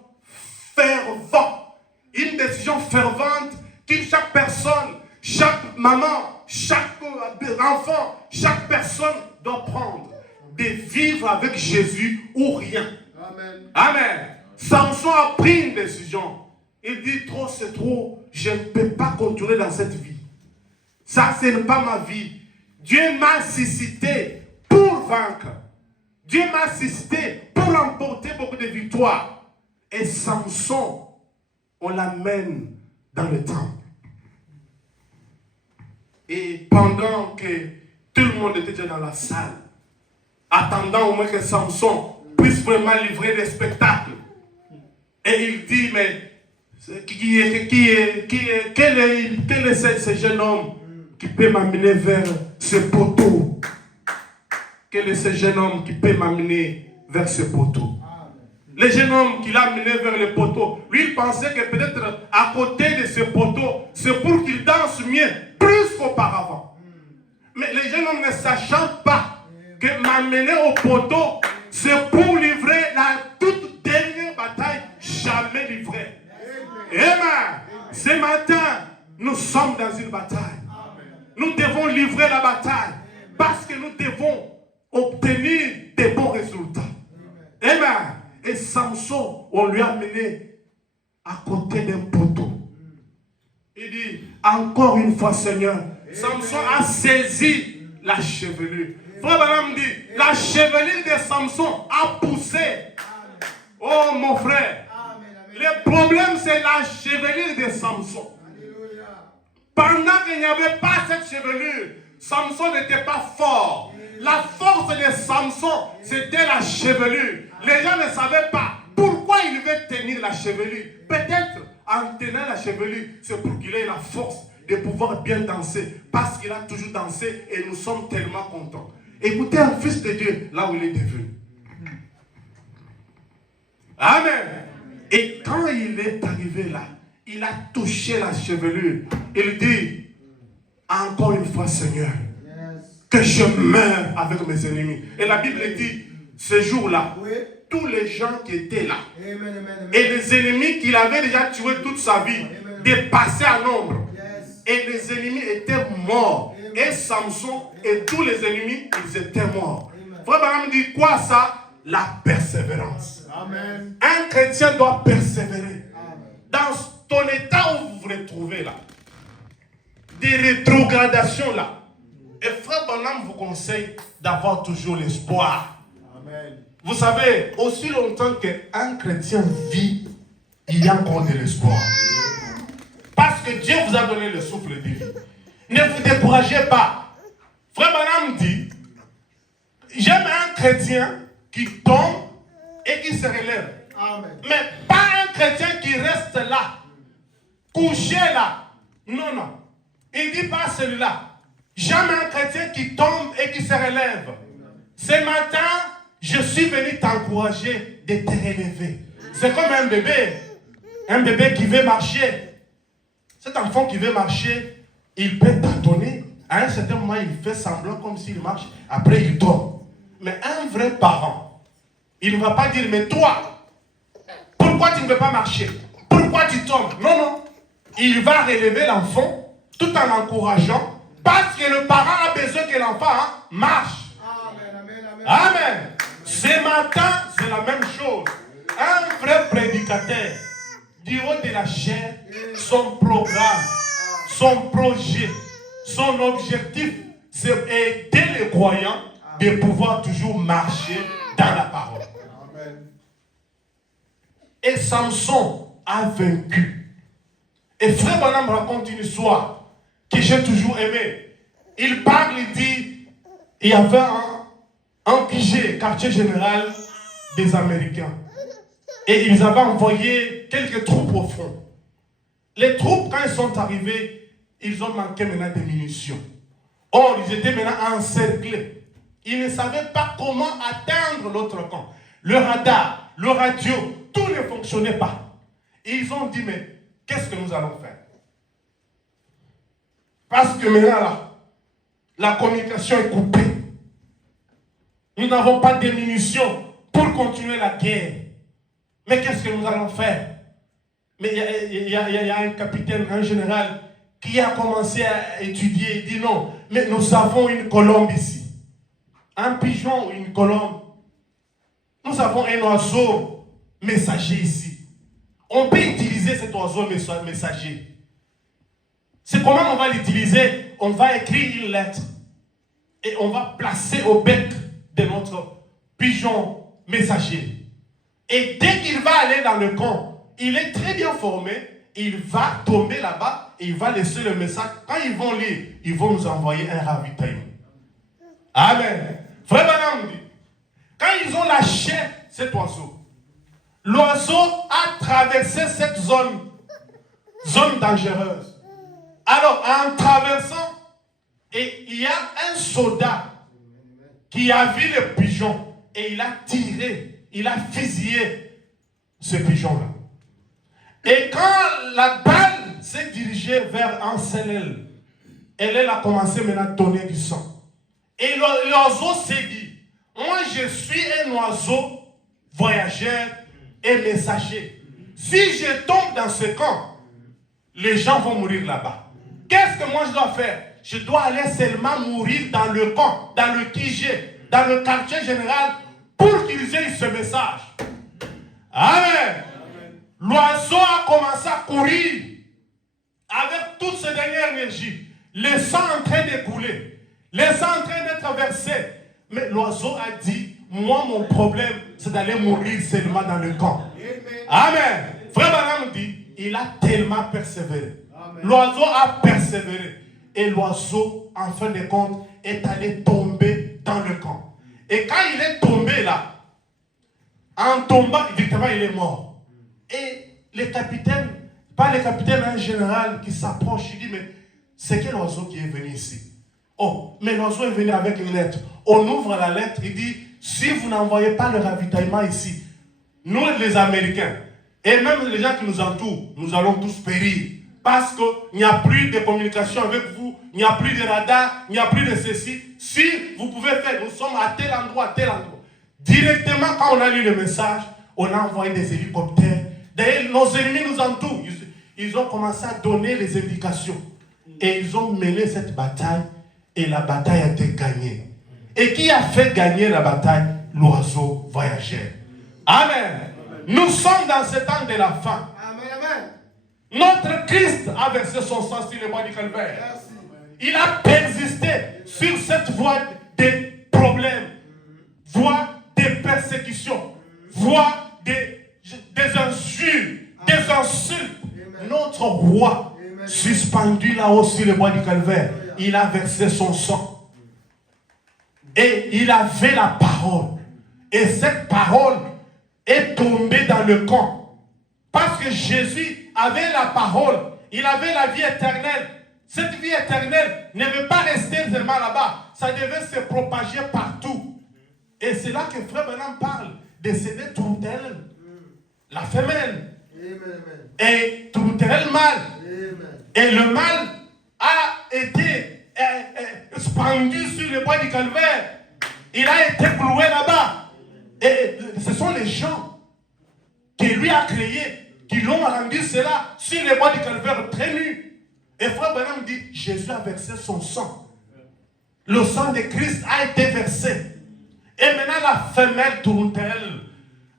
fervente. Une décision fervente que chaque personne, chaque maman, chaque enfant, chaque personne doit prendre. De vivre avec Jésus ou rien. Amen. Amen. Samson a pris une décision. Il dit, trop c'est trop. Je ne peux pas continuer dans cette vie. Ça, ce n'est pas ma vie. Dieu m'a suscité pour vaincre. Dieu m'a suscité pour remporter beaucoup de victoires. Et Samson, on l'amène dans le temple. Et pendant que tout le monde était déjà dans la salle, attendant au moins que Samson puisse vraiment livrer des spectacles. Et il dit, mais quel est ce jeune homme qui peut m'amener vers ce poteau? Quel est ce jeune homme qui peut m'amener vers ce poteau? Le jeune homme qui l'a amené vers le poteau, lui il pensait que peut-être à côté de ce poteau, c'est pour qu'il danse mieux, plus qu'auparavant. Mais le jeune homme ne sachant pas que m'amener au poteau, c'est pour livrer la toute dernière bataille jamais livrée. Amen. Ce matin, nous sommes dans une bataille. Nous devons livrer la bataille parce que nous devons obtenir des bons résultats. Amen. Et Samson, on lui a amené à côté d'un poteau. Il dit, encore une fois Seigneur, Samson a saisi la chevelure. Frère Branham dit, la chevelure de Samson a poussé. Oh mon frère, Le problème, c'est la chevelure de Samson. Pendant qu'il n'y avait pas cette chevelure, Samson n'était pas fort. La force de Samson, c'était la chevelure. Les gens ne savaient pas pourquoi il devait tenir la chevelure. Peut-être en tenant la chevelure, c'est pour qu'il ait la force de pouvoir bien danser. Parce qu'il a toujours dansé et nous sommes tellement contents. Écoutez un fils de Dieu là où il est devenu. Amen. Et quand il est arrivé là, il a touché la chevelure. Il dit, encore une fois Seigneur, que je meure avec mes ennemis. Et la Bible dit, ce jour-là, tous les gens qui étaient là, et les ennemis qu'il avait déjà tués toute sa vie, dépassaient en nombre. Et les ennemis étaient morts. Et Samson et tous les ennemis, ils étaient morts. Frère Branham dit quoi ça? La persévérance. Amen. Un chrétien doit persévérer. Dans ton état où vous vous retrouvez là, des rétrogradations là. Et frère Branham vous conseille d'avoir toujours l'espoir. Amen. Vous savez, aussi longtemps qu'un chrétien vit, il y a encore de l'espoir. Parce que Dieu vous a donné le souffle de vie. Ne vous découragez pas. Frère Branham dit, j'aime un chrétien qui tombe et qui se relève. Amen. Mais pas un chrétien qui reste là, couché là. Non, non. Il dit pas celui-là. J'aime un chrétien qui tombe et qui se relève. Ce matin, je suis venu t'encourager de te relever. C'est comme un bébé. Un bébé qui veut marcher. Cet enfant qui veut marcher, il peut tâtonner. À un certain moment, il fait semblant comme s'il marche. Après, il tombe. Mais un vrai parent, il ne va pas dire, mais toi, pourquoi tu ne veux pas marcher? Pourquoi tu tombes? Non, non. Il va relever l'enfant tout en l'encourageant parce que le parent a besoin que l'enfant marche. Amen. Amen. Amen. Amen. Ce matin, c'est la même chose. Un vrai prédicateur, du haut de la chair, son programme, son projet, son objectif, c'est aider les croyants de pouvoir toujours marcher dans la parole. Amen. Et Samson a vaincu. Et Frère Branham raconte une histoire que j'ai toujours aimée. Il parle, il dit, il y avait un QG, quartier général des Américains. Et ils avaient envoyé quelques troupes au front. Les troupes, quand ils sont arrivés, ils ont manqué maintenant de munitions. Or, ils étaient maintenant encerclés. Ils ne savaient pas comment atteindre l'autre camp. Le radar, le radio, tout ne fonctionnait pas. Et ils ont dit, mais qu'est-ce que nous allons faire? Parce que maintenant, là, la communication est coupée. Nous n'avons pas de munitions pour continuer la guerre. Mais qu'est-ce que nous allons faire? Mais il y a un capitaine, un général, qui a commencé à étudier. Il dit non, mais nous avons une colombe ici. Un pigeon ou une colombe. Nous avons un oiseau messager ici. On peut utiliser cet oiseau messager. C'est comment on va l'utiliser? On va écrire une lettre. Et on va placer au bec de notre pigeon messager. Et dès qu'il va aller dans le camp, il est très bien formé. Il va tomber là-bas et il va laisser le message. Quand ils vont lire, ils vont nous envoyer un ravitaillement. Amen. Frère Branham dit, quand ils ont lâché cet oiseau, l'oiseau a traversé cette zone dangereuse. Alors, en traversant, et il y a un soldat qui a vu le pigeon et il a tiré, il a fusillé ce pigeon-là. Et quand la balle s'est dirigée vers un seul aile, elle a commencé maintenant à donner du sang. Et l'oiseau s'est dit, moi je suis un oiseau voyageur et messager. Si je tombe dans ce camp, les gens vont mourir là-bas. Qu'est-ce que moi je dois faire? Je dois aller seulement mourir dans le camp, dans le QG, dans le quartier général, pour qu'ils aient ce message. Amen. L'oiseau a commencé à courir avec toute sa dernière énergie. Le sang en train de couler. Le sang en train d'être versé. Mais l'oiseau a dit, moi mon problème c'est d'aller mourir seulement dans le camp. Amen. Frère Branham dit, il a tellement persévéré. L'oiseau a persévéré. Et l'oiseau, en fin de compte, est allé tomber dans le camp. Et quand il est tombé là, en tombant, évidemment, il est mort. Et les capitaines, pas les capitaines, un général qui s'approche, il dit, mais c'est quel oiseau qui est venu ici? Oh, mais l'oiseau est venu avec une lettre. On ouvre la lettre, il dit, si vous n'envoyez pas le ravitaillement ici, nous les Américains, et même les gens qui nous entourent, nous allons tous périr. Parce qu'il n'y a plus de communication avec vous, il n'y a plus de radar, il n'y a plus de ceci. Si vous pouvez faire, nous sommes à tel endroit, à tel endroit. Directement, quand on a lu le message, on a envoyé des hélicoptères. D'ailleurs, nos ennemis nous entourent. Ils ont commencé à donner les indications. Et ils ont mené cette bataille. Et la bataille a été gagnée. Et qui a fait gagner la bataille? L'oiseau voyageur. Amen. Nous sommes dans ce temps de la fin. Notre Christ a versé son sang sur les bois du calvaire. Il a persisté sur cette voie des problèmes, voie des persécutions, voie des insultes, des insultes. Notre roi, suspendu là-haut sur les bois du calvaire, il a versé son sang. Et il avait la parole. Et cette parole est tombée dans le camp. Parce que Jésus avait la parole. Il avait la vie éternelle. Cette vie éternelle ne veut pas rester seulement là-bas. Ça devait se propager partout. Et c'est là que Frère Branham parle de ces deux tourterelles. La femelle. Et tourterelle mâle. Et le mâle a été suspendu sur le bois du calvaire. Il a été cloué là-bas. Et ce sont les gens qui lui a créé, qui l'ont rendu cela sur les bois du calvaire très nus. Et Frère Branham dit, Jésus a versé son sang. Le sang de Christ a été versé. Et maintenant la femelle tourterelle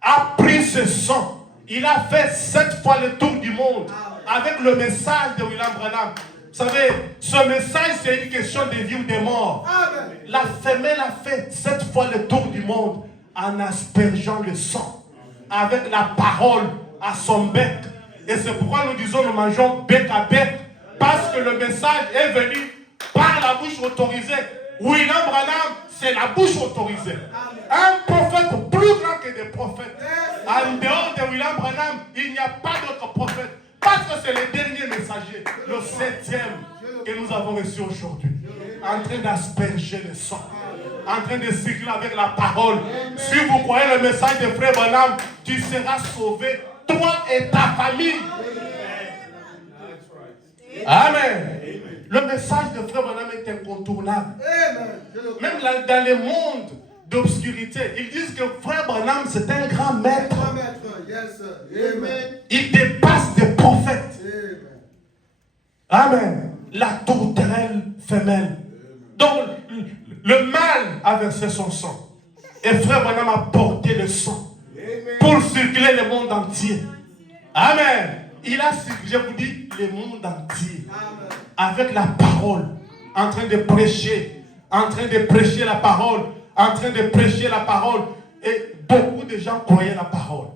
a pris ce sang. Il a fait 7 fois le tour du monde avec le message de William Branham. Vous savez, ce message c'est une question de vie ou de mort. La femelle a fait 7 fois le tour du monde en aspergeant le sang avec la parole à son bec. Et c'est pourquoi nous disons, nous mangeons bec à bec, parce que le message est venu par la bouche autorisée. William Branham, c'est la bouche autorisée. Un prophète plus grand que des prophètes. En dehors de William Branham, il n'y a pas d'autre prophète. Parce que c'est le dernier messager, le 7e que nous avons reçu aujourd'hui. En train d'asperger le sang. En train de circuler avec la parole. Si vous croyez le message de Frère Branham, tu seras sauvé, toi et ta famille. Amen. Le message de Frère Branham est incontournable. Même dans le monde d'obscurité, ils disent que Frère Branham c'est un grand maître. Il dépasse des prophètes. Amen. La tourterelle femelle. Donc le mâle a versé son sang. Et Frère Branham a porté le sang pour circuler le monde entier. Amen. Il a circulé, je vous dis, le monde entier. Avec la parole. En train de prêcher. En train de prêcher la parole. En train de prêcher la parole. Et beaucoup de gens croyaient la parole.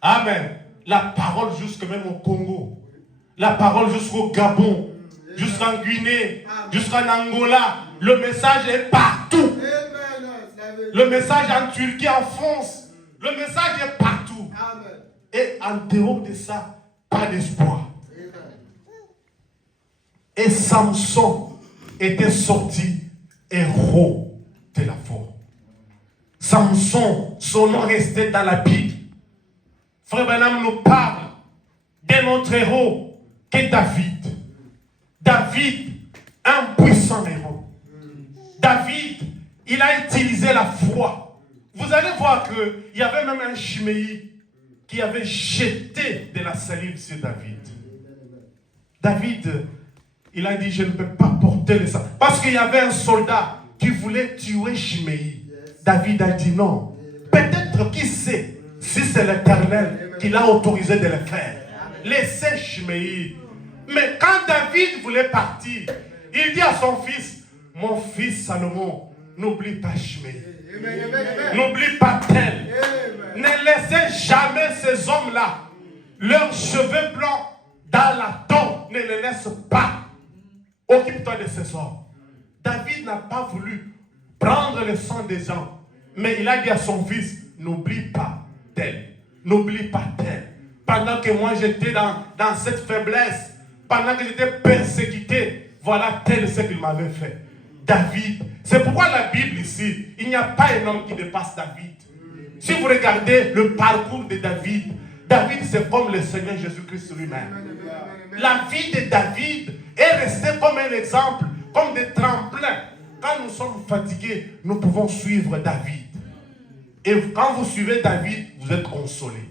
Amen. La parole jusqu'à même au Congo. La parole jusqu'au Gabon. Jusqu'en Guinée. Jusqu'en Angola. Le message est partout. Le message en Turquie, en France. Le message est partout. Et en dehors de ça, pas d'espoir. Et Samson était sorti héros de la foi. Samson, son nom restait dans la Bible. Frère Branham nous parle de notre héros qui est David. David, un puissant héros. David, il a utilisé la foi. Vous allez voir qu'il y avait même un Chiméi qui avait jeté de la salive sur David. David, il a dit, je ne peux pas porter le sang. Parce qu'il y avait un soldat qui voulait tuer Chiméi. David a dit non. Peut-être, qui sait, si c'est l'Éternel qui l'a autorisé de le faire. Laissez Chiméi. Mais quand David voulait partir, il dit à son fils, mon fils Salomon, n'oublie pas Chiméi. N'oublie pas tel. Ne laissez jamais ces hommes-là. leurs cheveux blancs dans la tombe, ne les laisse pas. Occupe-toi de ces hommes. David n'a pas voulu prendre le sang des gens, mais il a dit à son fils, n'oublie pas tel, n'oublie pas tel. Pendant que moi j'étais dans cette faiblesse, pendant que j'étais persécuté, voilà tel ce qu'il m'avait fait. David, c'est pourquoi la Bible ici, il n'y a pas un homme qui dépasse David. Si vous regardez le parcours de David, David c'est comme le Seigneur Jésus-Christ lui-même. La vie de David est restée comme un exemple, comme des tremplins. Quand nous sommes fatigués, nous pouvons suivre David. Et quand vous suivez David, vous êtes consolés.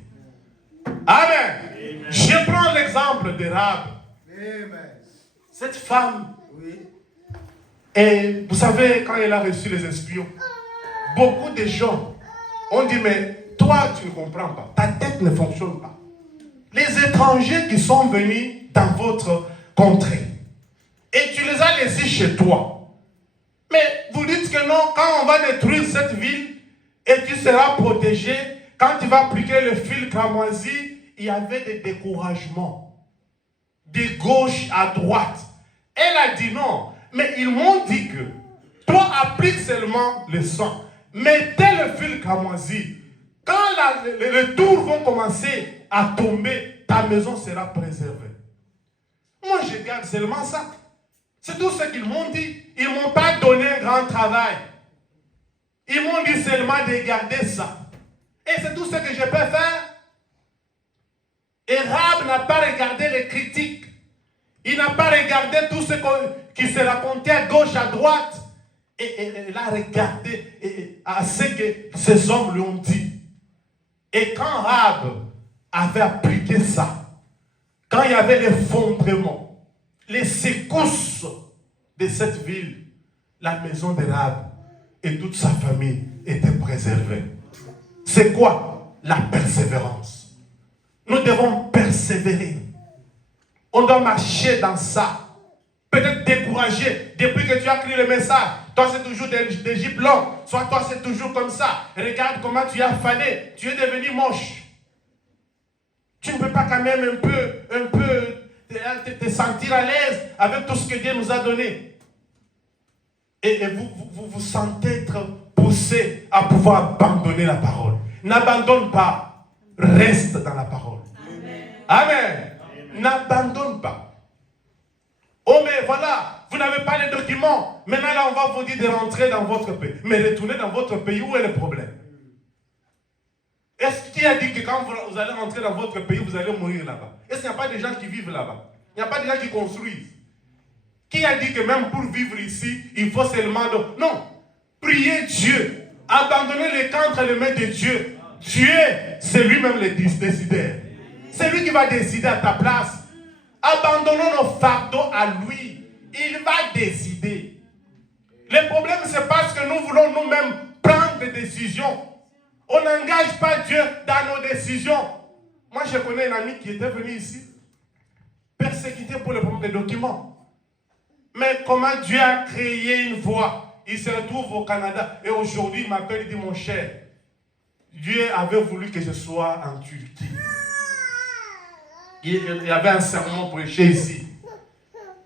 Amen. Amen. Je prends l'exemple de Rahab. Cette femme, et vous savez, quand elle a reçu les espions, beaucoup de gens ont dit, mais toi, tu ne comprends pas. Ta tête ne fonctionne pas. Les étrangers qui sont venus dans votre contrée, et tu les as laissés chez toi. Mais vous dites que non, quand on va détruire cette ville, et tu seras protégé, quand tu vas appliquer le fil cramoisi, il y avait des découragements, de gauche à droite. Elle a dit non, mais ils m'ont dit que toi applique seulement le sang, mettez le fil cramoisi. Quand les tours vont commencer à tomber, ta maison sera préservée. Moi je garde seulement ça. C'est tout ce qu'ils m'ont dit. Ils ne m'ont pas donné un grand travail. Ils m'ont dit seulement de garder ça. Et c'est tout ce que je peux faire. Et Rahab n'a pas regardé les critiques. Il n'a pas regardé tout ce qui se racontait à gauche, à droite. Et il a regardé à ce que ces hommes lui ont dit. Et quand Rahab avait appliqué ça, quand il y avait l'effondrement, les secousses de cette ville, la maison de Rahab et toute sa famille étaient préservées. C'est quoi? La persévérance. Nous devons persévérer. On doit marcher dans ça. Peut-être découragé depuis que tu as écrit le message. Toi, c'est toujours des jupes longues. Soit toi, c'est toujours comme ça. Regarde comment tu as fané. Tu es devenu moche. Tu ne peux pas quand même un peu te sentir à l'aise avec tout ce que Dieu nous a donné. Et vous sentez être poussé à pouvoir abandonner la parole. N'abandonne pas. Reste dans la parole. Amen. Amen. N'abandonne pas. Oh mais voilà, vous n'avez pas les documents. Maintenant là on va vous dire de rentrer dans votre pays. Mais retournez dans votre pays, où est le problème? Est-ce qu'il a dit que quand vous allez rentrer dans votre pays, vous allez mourir là-bas? Est-ce qu'il n'y a pas de gens qui vivent là-bas? Il n'y a pas de gens qui construisent? Qui a dit que même pour vivre ici, il faut seulement... Non, priez Dieu. Abandonnez les camps entre les mains de Dieu. Dieu, c'est lui-même le décideur. C'est lui qui va décider à ta place. Abandonnons nos fardeaux à lui. Il va décider. Le problème, c'est parce que nous voulons nous-mêmes prendre des décisions. On n'engage pas Dieu dans nos décisions. Moi, je connais un ami qui était venu ici, persécuté pour le problème des documents. Mais comment Dieu a créé une voie? Il se retrouve au Canada. Et aujourd'hui, il m'appelle, il dit, mon cher, Dieu avait voulu que je sois en Turquie. Il y avait un sermon prêché ici.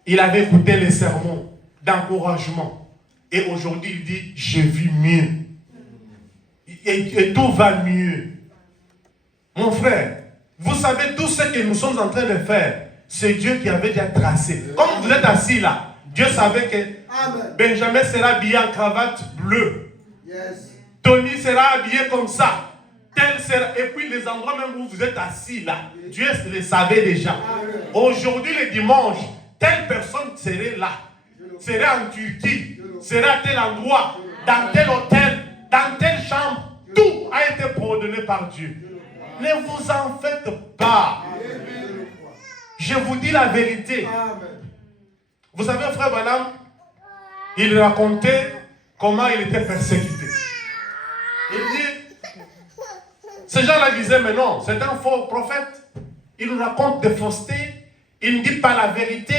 Il avait écouté les sermons d'encouragement. Et aujourd'hui, il dit, je vis mieux. Et tout va mieux. Mon frère, vous savez, tout ce que nous sommes en train de faire, c'est Dieu qui avait déjà tracé. Comme vous êtes assis là, Dieu savait que Benjamin sera habillé en cravate bleue. Yes. Tony sera habillé comme ça. Tel sera, et puis les endroits même où vous êtes assis là, Dieu le savait déjà. Aujourd'hui le dimanche, telle personne serait là, serait en Turquie, serait à tel endroit, dans tel hôtel, dans telle chambre. Tout a été coordonné par Dieu. Ne vous en faites pas. Je vous dis la vérité. Vous savez, frère Branham, il racontait comment il était persécuté. Il dit, ces gens-là disaient, mais non, c'est un faux prophète. Il nous raconte des faussetés. Il ne dit pas la vérité.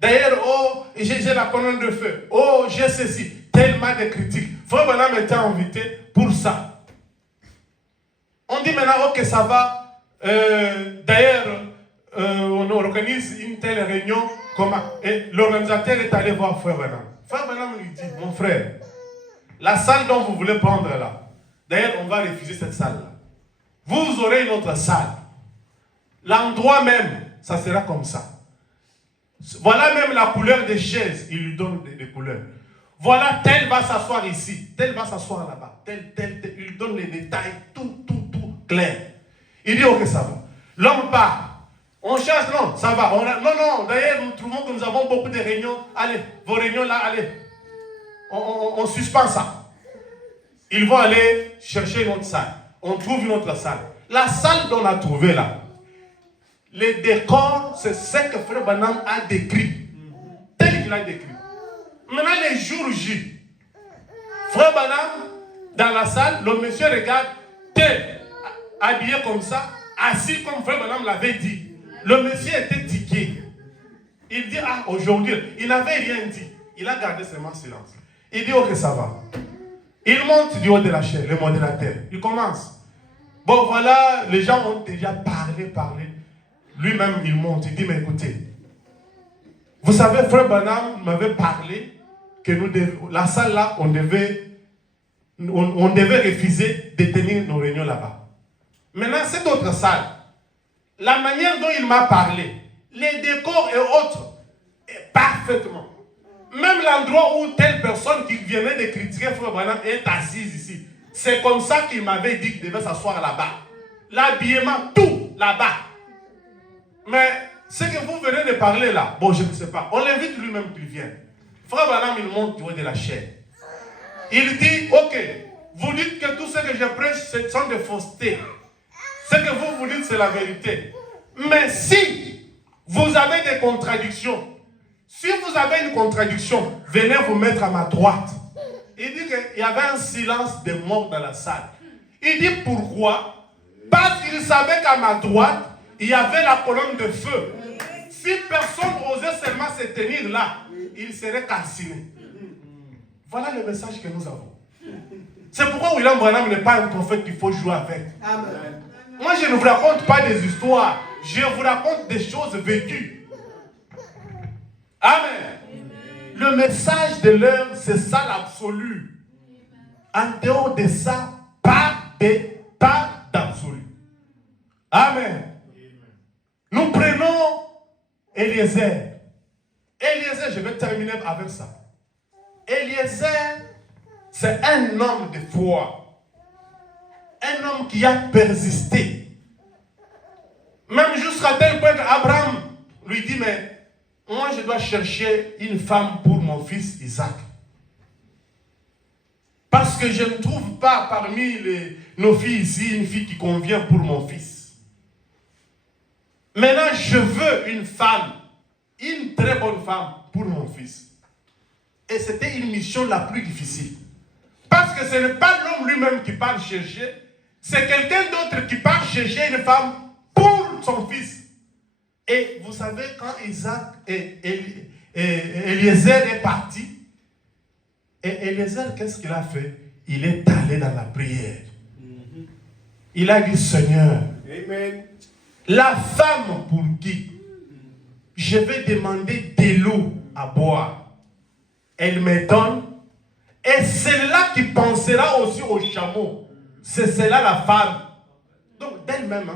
D'ailleurs, oh, j'ai la colonne de feu. Oh, j'ai ceci. Tellement de critiques. Frère Branham était invité pour ça. On dit maintenant, ok, ça va. D'ailleurs, on organise une telle réunion. Et l'organisateur est allé voir Frère Branham. Frère Branham lui dit, mon frère, la salle dont vous voulez prendre là, d'ailleurs, on va refuser cette salle-là. Vous aurez une autre salle. L'endroit même, ça sera comme ça. Voilà même la couleur des chaises. Il lui donne des couleurs. Voilà, tel va s'asseoir ici, tel va s'asseoir là-bas, tel. Il lui donne les détails, tout clair. Il dit, ok, ça va. L'homme part. On cherche, non, ça va. Non, d'ailleurs, nous trouvons que nous avons beaucoup de réunions. Allez, vos réunions là, allez. On suspend ça. Ils vont aller chercher une autre salle. On trouve une autre salle. La salle qu'on a trouvée là, les décors, c'est ce que Frère Branham a décrit. Tel qu'il a décrit. Maintenant, les jours J, Frère Branham, dans la salle, le monsieur regarde, tel, habillé comme ça, assis comme Frère Branham l'avait dit. Le monsieur était tiqué. Il dit, ah, aujourd'hui, il n'avait rien dit. Il a gardé seulement silence. Il dit, ok, ça va. Il monte du haut de la chaise, le modérateur. Il commence. Bon, voilà, les gens ont déjà parlé. Lui-même, il monte. Il dit, mais écoutez, vous savez, Frère Branham m'avait parlé que la salle là, on devait refuser de tenir nos réunions là-bas. Maintenant, cette autre salle, la manière dont il m'a parlé, les décors et autres, parfaitement. Même l'endroit où telle personne qui venait de critiquer Frère Branham est assise ici. C'est comme ça qu'il m'avait dit qu'il devait s'asseoir là-bas. L'habillement, tout là-bas. Mais ce que vous venez de parler là, bon, je ne sais pas. On l'invite lui-même qu'il vienne. Frère Branham, il monte du haut de la chaise. Il dit, ok, vous dites que tout ce que je prêche, ce sont des faussetés. Ce que vous dites, c'est la vérité. Mais si vous avez des contradictions, si vous avez une contradiction, venez vous mettre à ma droite. Il dit qu'il y avait un silence de mort dans la salle. Il dit pourquoi? Parce qu'il savait qu'à ma droite, il y avait la colonne de feu. Si personne osait seulement se tenir là, il serait calciné. Voilà le message que nous avons. C'est pourquoi William Branham n'est pas un prophète qu'il faut jouer avec. Amen. Moi, je ne vous raconte pas des histoires. Je vous raconte des choses vécues. Amen. Le message de l'heure, c'est ça l'absolu. En dehors de ça, pas d'absolu. Amen. Nous prenons Eliezer. Eliezer, je vais terminer avec ça. Eliezer, c'est un homme de foi. Un homme qui a persisté. Même jusqu'à tel point qu'Abraham lui dit, mais moi je dois chercher une femme pour mon fils Isaac. Parce que je ne trouve pas parmi nos filles ici une fille qui convient pour mon fils. Maintenant, je veux une femme, une très bonne femme pour mon fils. Et c'était une mission la plus difficile. Parce que ce n'est pas l'homme lui-même qui part chercher, c'est quelqu'un d'autre qui part chercher une femme pour son fils. Et vous savez, quand Isaac et Eliezer est parti, et Eliezer, qu'est-ce qu'il a fait? Il est allé dans la prière. Il a dit, Seigneur, Amen. La femme pour qui je vais demander de l'eau à boire, elle me donne, et celle-là qui pensera aussi au chameau, c'est celle-là la femme. Donc d'elle-même,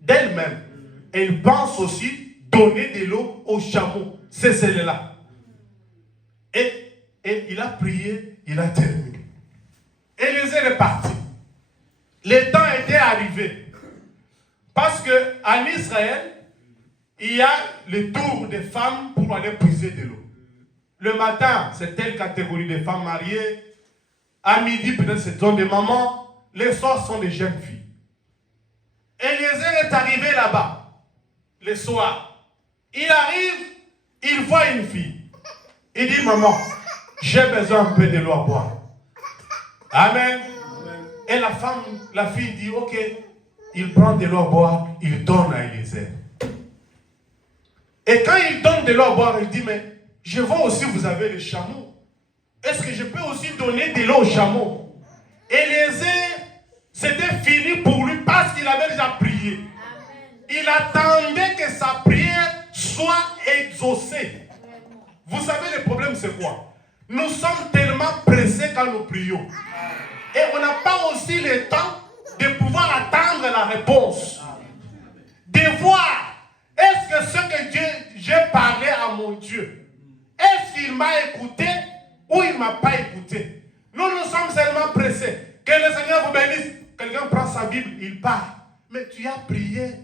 d'elle-même, elle pense aussi donner de l'eau au chameau, c'est celle-là. Et il a prié, il a terminé. Eliezer est parti. Le temps était arrivé. Parce qu'en Israël, il y a le tour des femmes pour aller puiser de l'eau. Le matin, c'est telle catégorie de femmes mariées. À midi, peut-être c'est des mamans. Les soirs sont des jeunes filles. Eliezer est arrivé là-bas, le soir. Il arrive, il voit une fille. Il dit, maman, j'ai besoin un peu de l'eau à boire. Amen. Et la fille dit, ok. Il prend de l'eau à boire, il donne à Eliezer. Et quand il donne de l'eau à boire, il dit, mais je vois aussi vous avez le chameau. Est-ce que je peux aussi donner de l'eau au chameau? Eliezer, c'était fini pour lui parce qu'il avait déjà prié. Il attendait que sa prière soit exaucée. Vous savez, le problème, c'est quoi? Nous sommes tellement pressés quand nous prions. Et on n'a pas aussi le temps de pouvoir attendre la réponse. De voir, est-ce que ce que j'ai parlé à mon Dieu, est-ce qu'il m'a écouté ou il ne m'a pas écouté? Nous sommes tellement pressés. Que le Seigneur vous bénisse. Quelqu'un prend sa Bible, il part. Mais tu as prié.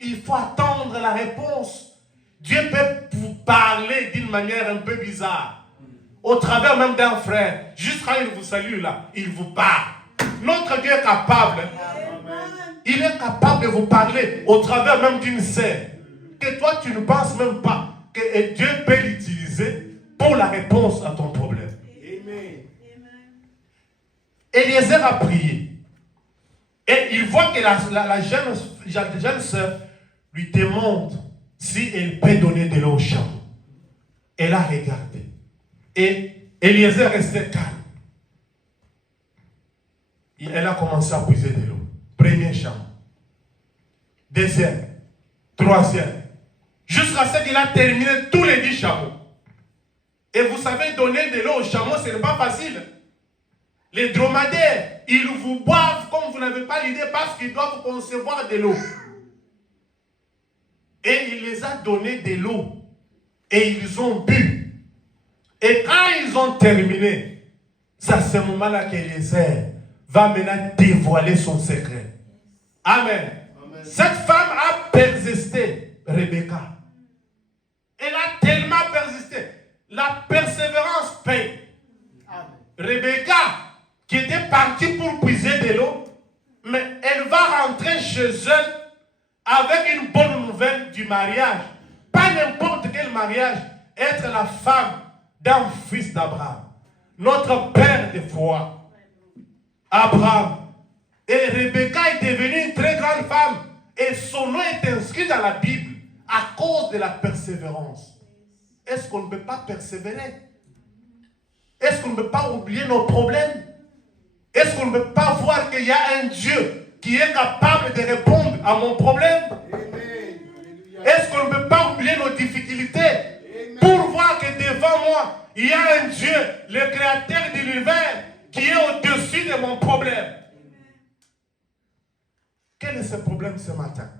Il faut attendre la réponse. Dieu peut vous parler d'une manière un peu bizarre. Au travers même d'un frère. Juste quand il vous salue là, il vous parle. Notre Dieu est capable. Il est capable de vous parler au travers même d'une sœur. Que toi tu ne penses même pas que Dieu peut l'utiliser pour la réponse à ton problème. Amen. Eliezer a prié. Et il voit que la jeune sœur lui demande si elle peut donner de l'eau au chameau. Elle a regardé. Et Eliezer restait calme. Elle a commencé à puiser de l'eau. Premier chameau. Deuxième. Troisième. Jusqu'à ce qu'il a terminé tous les 10 chameaux. Et vous savez, donner de l'eau au chameau, ce n'est pas facile. Les dromadaires, ils vous boivent comme vous n'avez pas l'idée parce qu'ils doivent concevoir de l'eau. Et il les a donné de l'eau. Et ils ont bu. Et quand ils ont terminé, c'est à ce moment-là qu'Eliezer va maintenant dévoiler son secret. Amen. Amen. Cette femme a persisté, Rebecca. Elle a tellement persisté. La persévérance paye. Amen. Rebecca, qui était partie pour puiser de l'eau, mais elle va rentrer chez elle avec une bonne nouvelle du mariage. Pas n'importe quel mariage, être la femme d'un fils d'Abraham. Notre père de foi, Abraham. Et Rebecca est devenue une très grande femme. Et son nom est inscrit dans la Bible à cause de la persévérance. Est-ce qu'on ne peut pas persévérer? Est-ce qu'on ne peut pas oublier nos problèmes? Est-ce qu'on ne peut pas voir qu'il y a un Dieu qui est capable de répondre à mon problème? Est-ce qu'on ne peut pas oublier nos difficultés pour voir que devant moi, il y a un Dieu, le créateur de l'univers, qui est au-dessus de mon problème? Quel est ce problème ce matin?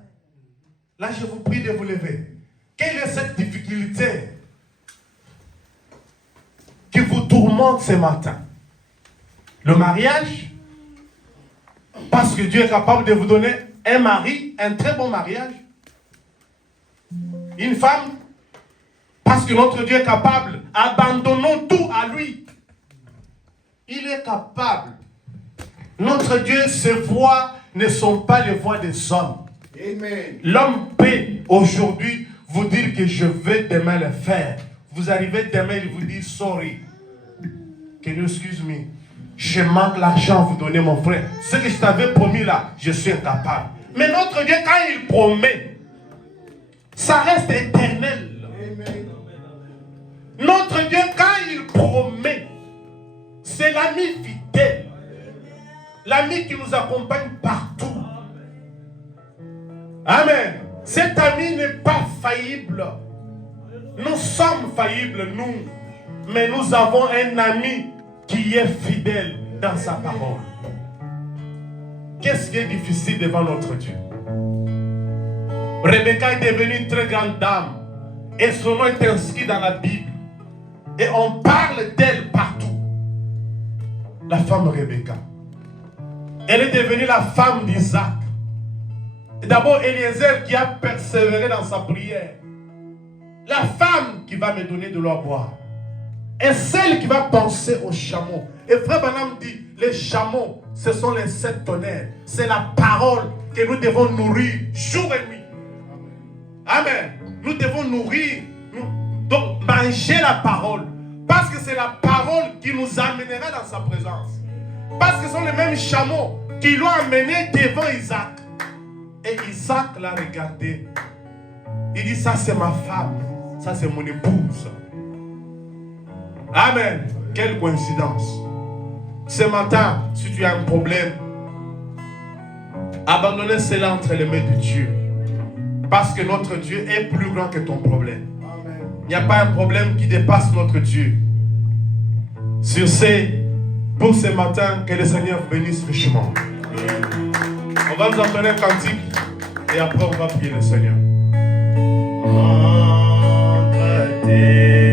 Là, je vous prie de vous lever. Quelle est cette difficulté qui vous tourmente ce matin? Le mariage, parce que Dieu est capable de vous donner un mari, un très bon mariage. Une femme, parce que notre Dieu est capable. Abandonnons tout à lui. Il est capable. Notre Dieu, ses voies ne sont pas les voies des hommes. Amen. L'homme peut aujourd'hui vous dire que je vais demain le faire. Vous arrivez demain, il vous dit sorry. Can you excuse me? Je manque l'argent à vous donner, mon frère. Ce que je t'avais promis là, je suis incapable. Mais notre Dieu, quand il promet, ça reste éternel. Amen. Notre Dieu, quand il promet, c'est l'ami fidèle. L'ami qui nous accompagne partout. Amen. Cet ami n'est pas faillible. Nous sommes faillibles, nous. Mais nous avons un ami qui est fidèle dans sa parole. Qu'est-ce qui est difficile devant notre Dieu? Rebecca est devenue une très grande dame. Et son nom est inscrit dans la Bible. Et on parle d'elle partout. La femme Rebecca. Elle est devenue la femme d'Isaac. D'abord, Eliezer qui a persévéré dans sa prière. La femme qui va me donner de l'eau à boire. Et celle qui va penser au chameau. Et Frère Branham dit, les chameaux, ce sont les 7 tonnerres. C'est la parole que nous devons nourrir jour et nuit. Amen. Nous devons nourrir, donc manger la parole. Parce que c'est la parole qui nous amènera dans sa présence. Parce que ce sont les mêmes chameaux qui l'ont amené devant Isaac. Et Isaac l'a regardé. Il dit, ça c'est ma femme. Ça c'est mon épouse. Amen. Quelle coïncidence. Ce matin, si tu as un problème, abandonnez cela entre les mains de Dieu. Parce que notre Dieu est plus grand que ton problème. Il n'y a pas un problème qui dépasse notre Dieu. Sur ce, pour ce matin, que le Seigneur vous bénisse richement. On va nous entendre un cantique et après on va prier le Seigneur. Entre tes